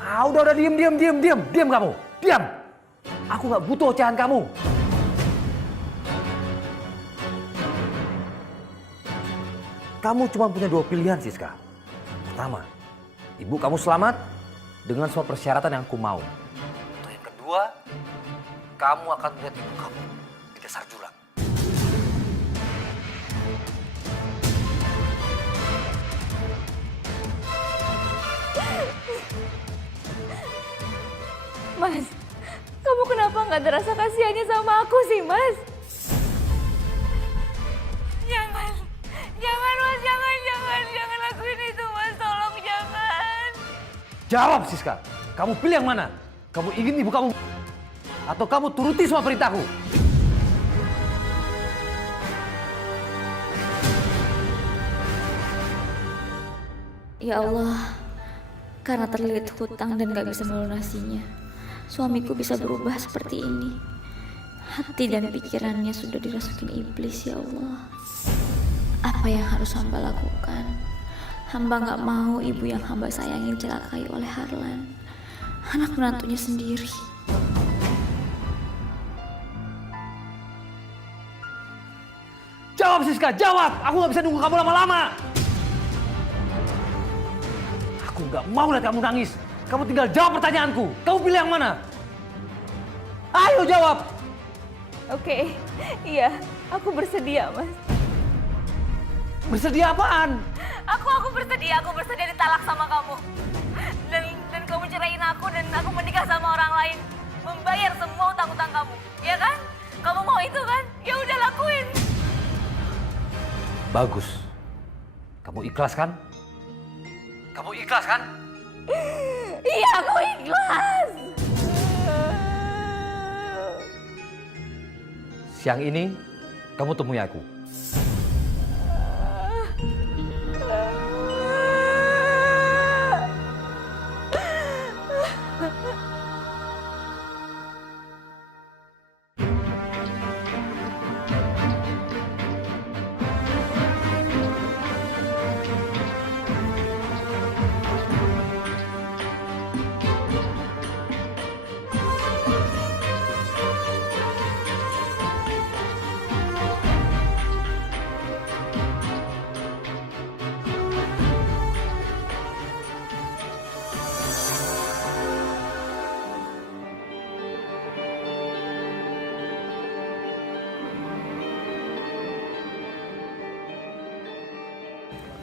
Ah, udah diam kamu. Diam. Aku nggak butuh ocehan kamu. Kamu cuma punya dua pilihan, Siska. Pertama, ibu kamu selamat dengan semua persyaratan yang aku mau. Atau yang kedua, kamu akan melihat ibu kamu di dasar jurang. Mas, kamu kenapa kenapa nggak ada rasa kasihannya sama aku sih, Mas? Jangan Mas, jangan lakuin itu, Mas. Tolong jangan. Jawab, Siska. Kamu pilih yang mana? Kamu ingin ibu kamu atau kamu turuti semua perintahku? Ya Allah, karena terlilit hutang dan gak bisa melunasinya, suamiku bisa berubah seperti ini. Hati dan pikirannya sudah dirasukin iblis, ya Allah. Apa yang harus hamba lakukan? Hamba gak mau ibu yang hamba sayangin celakai oleh Harlan, anak menantunya sendiri. Jawab, Siska, jawab! Aku gak bisa nunggu kamu lama-lama! Aku gak mau lihat kamu nangis. Kamu tinggal jawab pertanyaanku. Kamu pilih yang mana? Ayo jawab! Oke, iya, aku bersedia, Mas. Bersedia apaan? Aku bersedia ditalak sama kamu. Dan kamu ceraiin aku dan aku menikah sama orang lain. Membayar semua utang-utang kamu, ya kan? Kamu mau itu kan? Ya udah lakuin. Bagus. Kamu ikhlas kan? Kamu ikhlas kan? Iya, aku ikhlas. Siang ini kamu temui aku.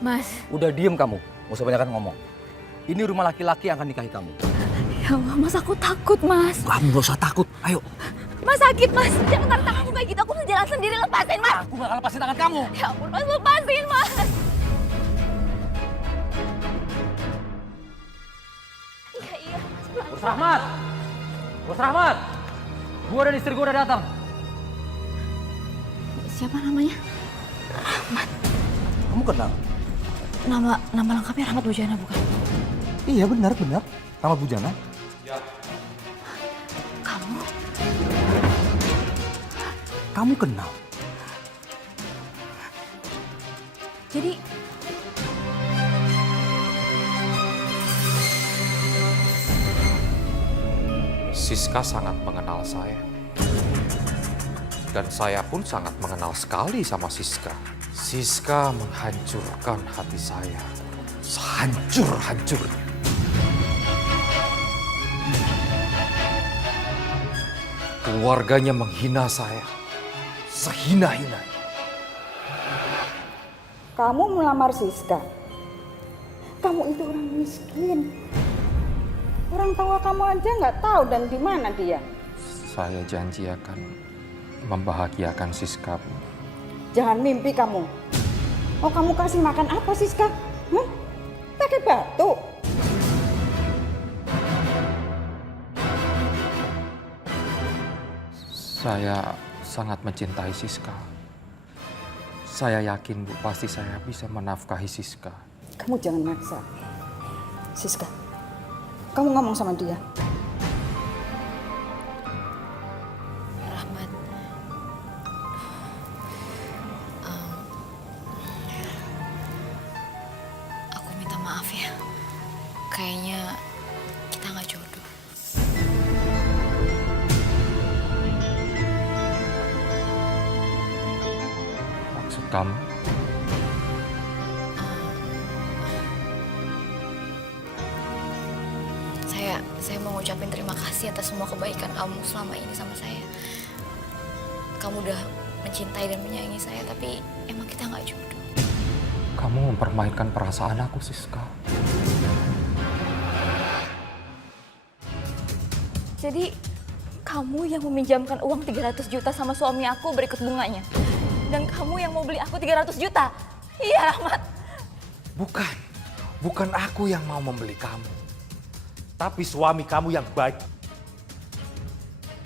Mas. Udah diem kamu, gak usah banyak ngomong. Ini rumah laki-laki yang akan nikahi kamu. Ya Allah, Mas, aku takut, Mas. Kamu gak usah takut, ayo. Mas sakit, Mas. Jangan tarik tangan aku kayak gitu. Aku bisa jalan sendiri, lepasin, Mas. Aku gak akan lepasin tangan kamu. Ya ampun, Mas, lepasin, Mas. Iya, Mas. Bos Rahmat! Bos Rahmat! Gua dan istri gua udah datang. Siapa namanya? Rahmat. Kamu kenal? Nama lengkapnya Rahmat Bujana, bukan? Iya, benar. Rahmat Bujana. Ya. Kamu kenal? Jadi... Siska sangat mengenal saya. Dan saya pun sangat mengenal sekali sama Siska. Siska menghancurkan hati saya. Sehancur-hancurnya. Keluarganya menghina saya. Sehina-hinanya. Kamu melamar Siska. Kamu itu orang miskin. Orang tua kamu aja nggak tahu dan di mana dia. Saya janji akan membahagiakan Siska, Bu. Jangan mimpi kamu. Oh, kamu kasih makan apa Siska? Hah? Pakai batu? Saya sangat mencintai Siska. Saya yakin, Bu, pasti saya bisa menafkahi Siska. Kamu jangan maksa. Siska, kamu ngomong sama dia. Rahmat. Aku minta maaf ya. Kayaknya kita nggak jodoh. Maksud kamu? Saya mau ngucapin terima kasih atas semua kebaikan kamu selama ini sama saya. Kamu udah mencintai dan menyayangi saya, tapi emang kita nggak jodoh. Kamu mempermainkan perasaan aku, Siska. Jadi Kamu yang meminjamkan uang 300 juta sama suami aku berikut bunganya. Dan kamu yang mau beli aku 300 juta. Iya, Rahmat. Bukan aku yang mau membeli kamu. Tapi suami kamu yang baik.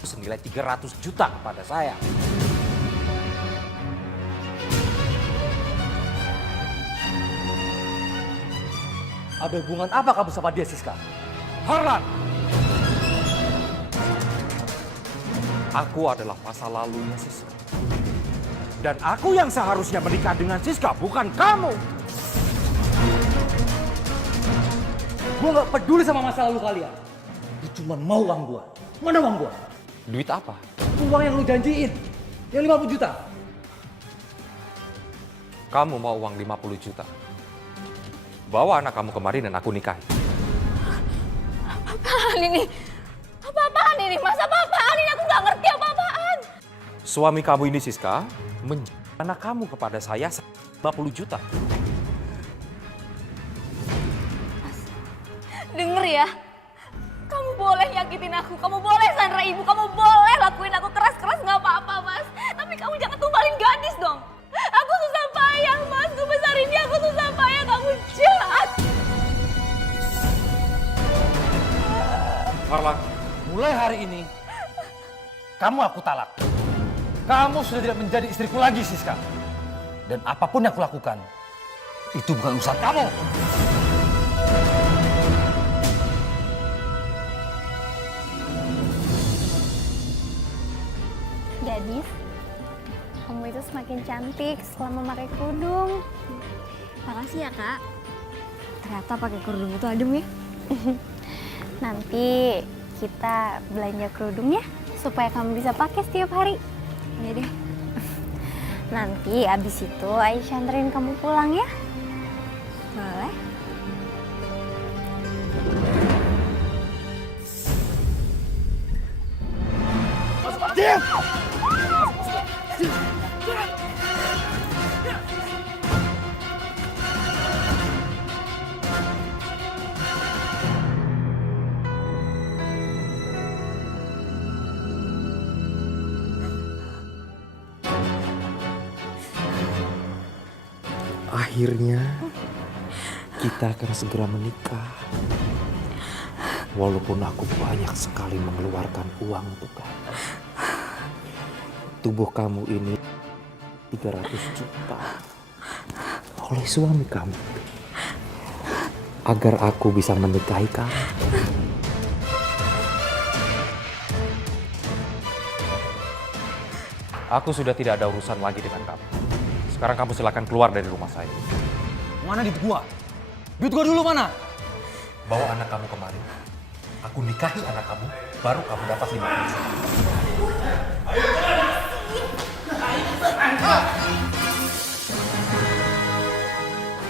Senilai 300 juta kepada saya. Ada hubungan apa kamu sama dia, Siska? Harlan! Aku adalah masa lalunya Siska. Dan aku yang seharusnya menikah dengan Siska, bukan kamu. Gue gak peduli sama masa lalu kalian. Gue cuma mau uang gue. Mana uang gue? Duit apa? Uang yang lu janjiin. Yang 50 juta. Kamu mau uang 50 juta. Bawa anak kamu kemari dan aku nikahi. Apaan ini? Apa-apaan ini? Mas, apa-apaan ini? Aku gak ngerti apa-apaan. Suami kamu ini, Siska, menjual anak kamu kepada saya 50 juta. Denger ya. Kamu boleh nyakitin aku. Kamu boleh sandra ibu. Kamu boleh lakuin aku keras-keras gak apa-apa, Mas. Tapi kamu jangan tumbalin gadis dong. Aku susah payah, Mas. Sebesar ini aku susah payah. Kamu jahat. Harlan, mulai hari ini, kamu aku talak. Kamu sudah tidak menjadi istriku lagi, Siska. Dan apapun yang aku lakukan, itu bukan urusan kamu. Gadis, kamu itu semakin cantik setelah memakai kerudung. Makasih ya, Kak. Ternyata pakai kerudung itu adem ya. Nanti kita belanja kerudung ya, supaya kamu bisa pakai setiap hari. Iya deh. Nanti abis itu Aisyah anterin kamu pulang ya. Boleh. Diam! Akhirnya kita akan segera menikah. Walaupun aku banyak sekali mengeluarkan uang untuk kamu. Tubuh kamu ini 300 juta oleh suami kamu. Agar aku bisa menikahi kamu. Aku sudah tidak ada urusan lagi dengan kamu. Sekarang kamu silakan keluar dari rumah saya. Mana duit gua? Duit gua dulu mana? Bawa anak kamu kemari. Aku nikahi anak kamu, baru kamu dapat 50 juta.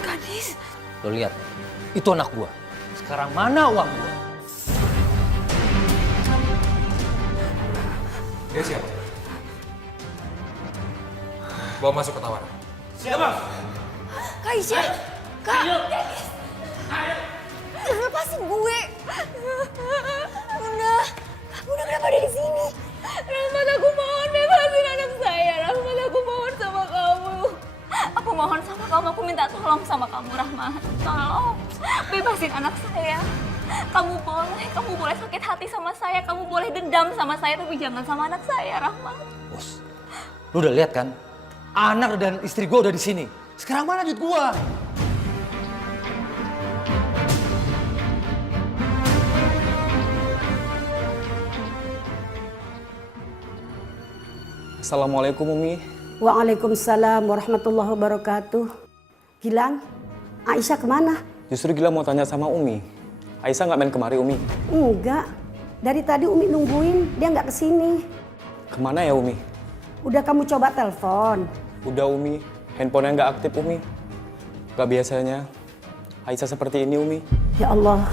Gadis. Lo lihat, itu anak gua. Sekarang mana uang gua? Dia siapa? Bawa masuk ke tawanan. Siapa? Kak Aisyah. Kak. Lepasin gue. Bunda kenapa ada di sini? Rahmat, aku mohon bebasin anak saya. Rahmat, aku mohon sama kamu. Aku mohon sama kamu, aku minta tolong sama kamu, Rahmat. Tolong, bebasin anak saya. Kamu boleh sakit hati sama saya, kamu boleh dendam sama saya, tapi jangan sama anak saya, Rahmat. Bos, lu udah lihat kan? Anak dan istri gua udah di sini. Sekarang mana duit gua? Assalamualaikum, Umi. Waalaikumsalam warahmatullahi wabarakatuh. Gilang, Aisyah kemana? Justru Gilang mau tanya sama Umi. Aisyah nggak main kemari, Umi? Enggak. Dari tadi Umi nungguin, dia nggak kesini. Kemana ya, Umi? Udah kamu coba telepon? Udah, Umi. Handphonenya nggak aktif, Umi. Gak biasanya Aisyah seperti ini, Umi. Ya Allah.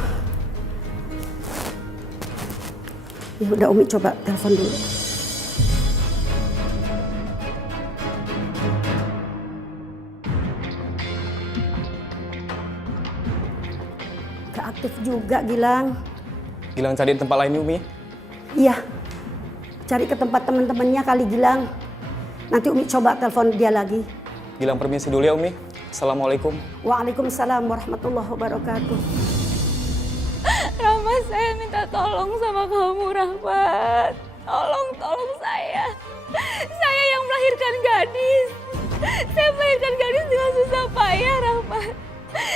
Ya udah, Umi coba telepon dulu. Gak aktif juga, Gilang. Gilang cari tempat lain, Umi. Iya. cari ke tempat teman-temannya kali Gilang. Nanti Umi coba telepon dia lagi. Gilang permisi dulu ya Umi. Assalamualaikum. Waalaikumsalam warahmatullahi wabarakatuh. Rahmat, saya minta tolong sama kamu, Rahmat. Tolong saya. Saya yang melahirkan gadis. Saya melahirkan gadis dengan susah payah, Rahmat.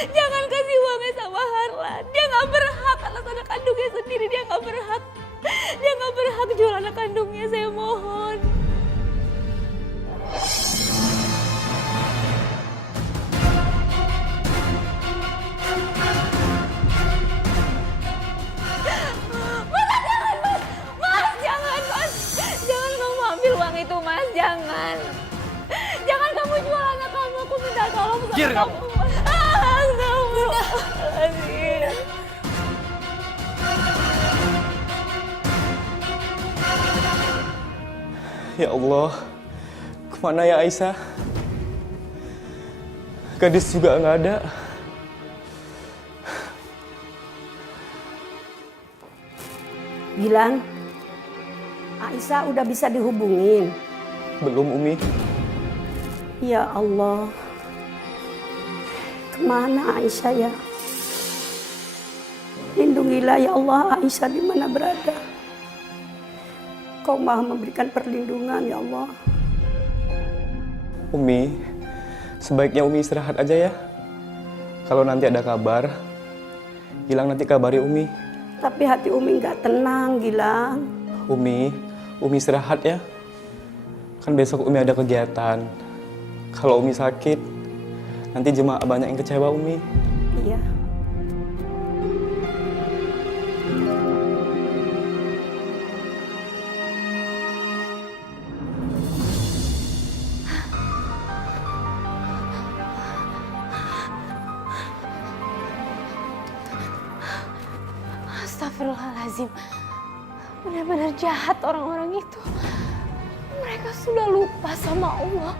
Jangan kasih uangnya sama Harlan. Dia nggak berhak atas anak kandungnya sendiri. Dia nggak berhak. Dia nggak berhak jual anak kandungnya. Saya mohon. Uang itu, Mas, jangan kamu jual anak kamu. Aku minta tolong sama kamu, Mas. Astagfirullahaladzim. Ya Allah, kemana ya Aisyah? Gadis juga nggak ada. Gilang, Aisyah udah bisa dihubungin? Belum Umi. Ya Allah, kemana Aisyah ya? Lindungilah ya Allah Aisyah di mana berada. Kau maha memberikan perlindungan ya Allah. Umi, sebaiknya Umi istirahat aja ya. Kalau nanti ada kabar, Gilang nanti kabari Umi. Tapi hati Umi nggak tenang, Gilang. Umi istirahat ya. Kan besok Umi ada kegiatan. Kalau Umi sakit, nanti jemaah banyak yang kecewa Umi. Iya. Astagfirullahaladzim. Benar-benar jahat orang-orang itu. Mereka sudah lupa sama Allah.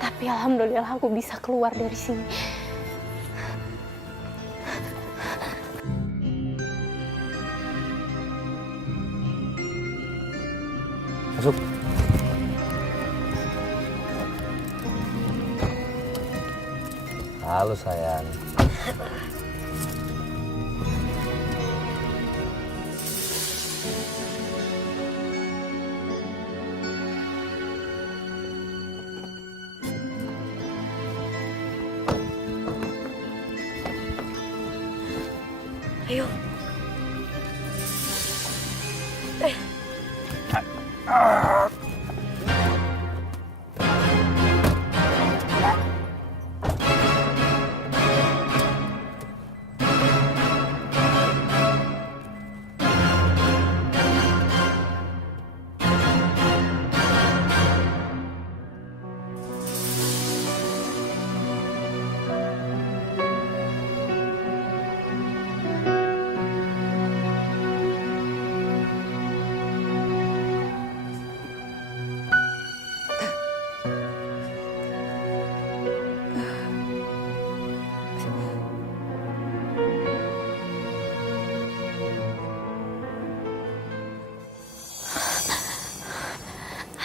Tapi alhamdulillah aku bisa keluar dari sini. Masuk. Halo sayang. Ayo.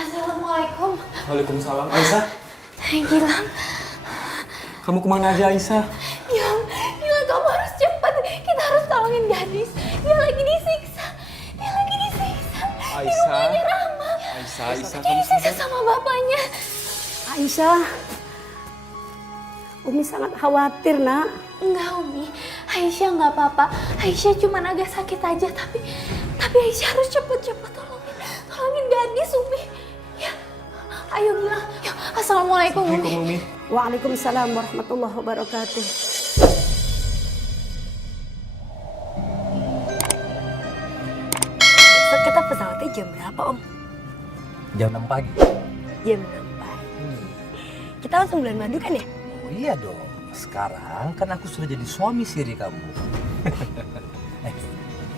Assalamualaikum. Waalaikumsalam. Aisyah, Gilang. kamu kemana aja Aisyah? Gilang, kamu harus cepat. Kita harus tolongin gadis. Dia lagi disiksa. Di rumahnya Rahma. Aisyah, Dia disiksa sama bapaknya. Aisyah, Umi sangat khawatir, Nak. Enggak, Umi. Aisyah nggak apa-apa. Aisyah cuma agak sakit aja, tapi Aisyah harus cepet-cepet tolongin gadis, Umi. Ya, ayo Gilang. Yuk, assalamualaikum, Umi. Waalaikumsalam warahmatullahi wabarakatuh. Besok kita pesawatnya jam berapa, Om? Jam 6 pagi. Jam 6 pagi. Kita langsung bulan madu kan ya? Oh iya dong. Sekarang kan aku sudah jadi suami siri kamu.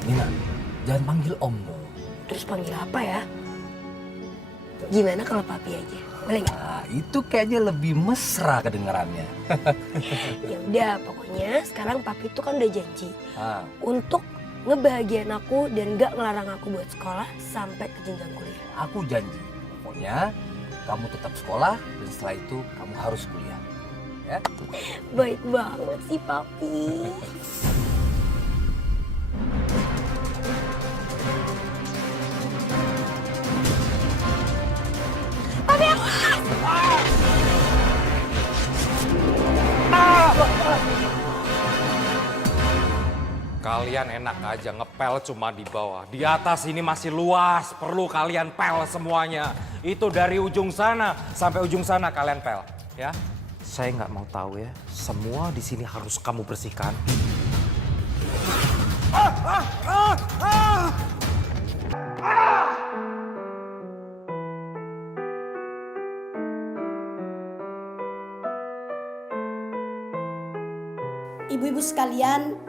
Nina, jangan panggil Om dong. Terus panggil apa ya? Gimana kalau papi aja? Boleh nggak? Nah, itu kayaknya lebih mesra kedengarannya. Ya udah, pokoknya sekarang papi itu kan udah janji untuk ngebahagiain aku dan gak ngelarang aku buat sekolah sampai ke jenjang kuliah. Aku janji, pokoknya kamu tetap sekolah dan setelah itu kamu harus kuliah. Ya? Baik banget sih papi. Papi aku. Kalian enak aja ngepel cuma di bawah. Di atas ini masih luas, perlu kalian pel semuanya. Itu dari ujung sana sampai ujung sana kalian pel, ya. Saya nggak mau tahu ya, semua di sini harus kamu bersihkan. Ibu-ibu sekalian,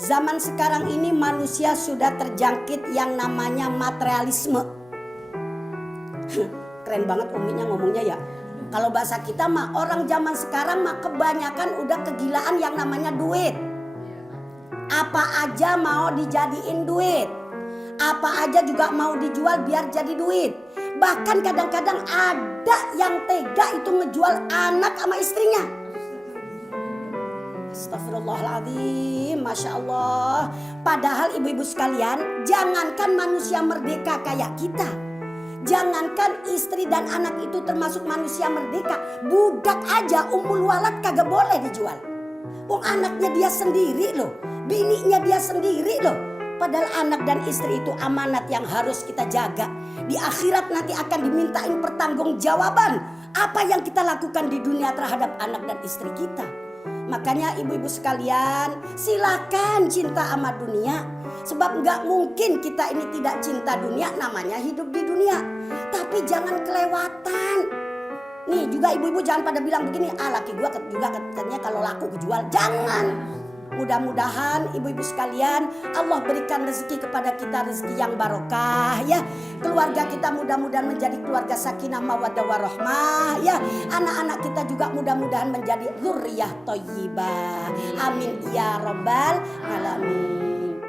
zaman sekarang ini manusia sudah terjangkit yang namanya materialisme. Keren banget uminya ngomongnya ya. Kalau bahasa kita mah orang zaman sekarang mah kebanyakan udah kegilaan yang namanya duit. Apa aja mau dijadiin duit. Apa aja juga mau dijual biar jadi duit. Bahkan kadang-kadang ada yang tega itu ngejual anak sama istrinya. Astagfirullahaladzim, Masya Allah. Padahal ibu-ibu sekalian, jangankan manusia merdeka kayak kita. Jangankan istri dan anak itu termasuk manusia merdeka. Budak aja umul walad kagak boleh dijual. Wong anaknya dia sendiri loh. Bininya dia sendiri loh. Padahal anak dan istri itu amanat yang harus kita jaga. Di akhirat nanti akan dimintain pertanggungjawaban. Apa yang kita lakukan di dunia terhadap anak dan istri kita. Makanya ibu-ibu sekalian, silakan cinta sama dunia. Sebab nggak mungkin kita ini tidak cinta dunia, namanya hidup di dunia. Tapi jangan kelewatan. Nih juga ibu-ibu jangan pada bilang begini, laki gua juga katanya kalau laku kejual. Jangan. Mudah-mudahan ibu-ibu sekalian Allah berikan rezeki kepada kita, rezeki yang barokah ya. Keluarga kita mudah-mudahan menjadi keluarga sakinah mawaddah warahmah ya. Anak-anak kita juga mudah-mudahan menjadi dzurriyyah thayyibah. Amin ya rabbal alamin.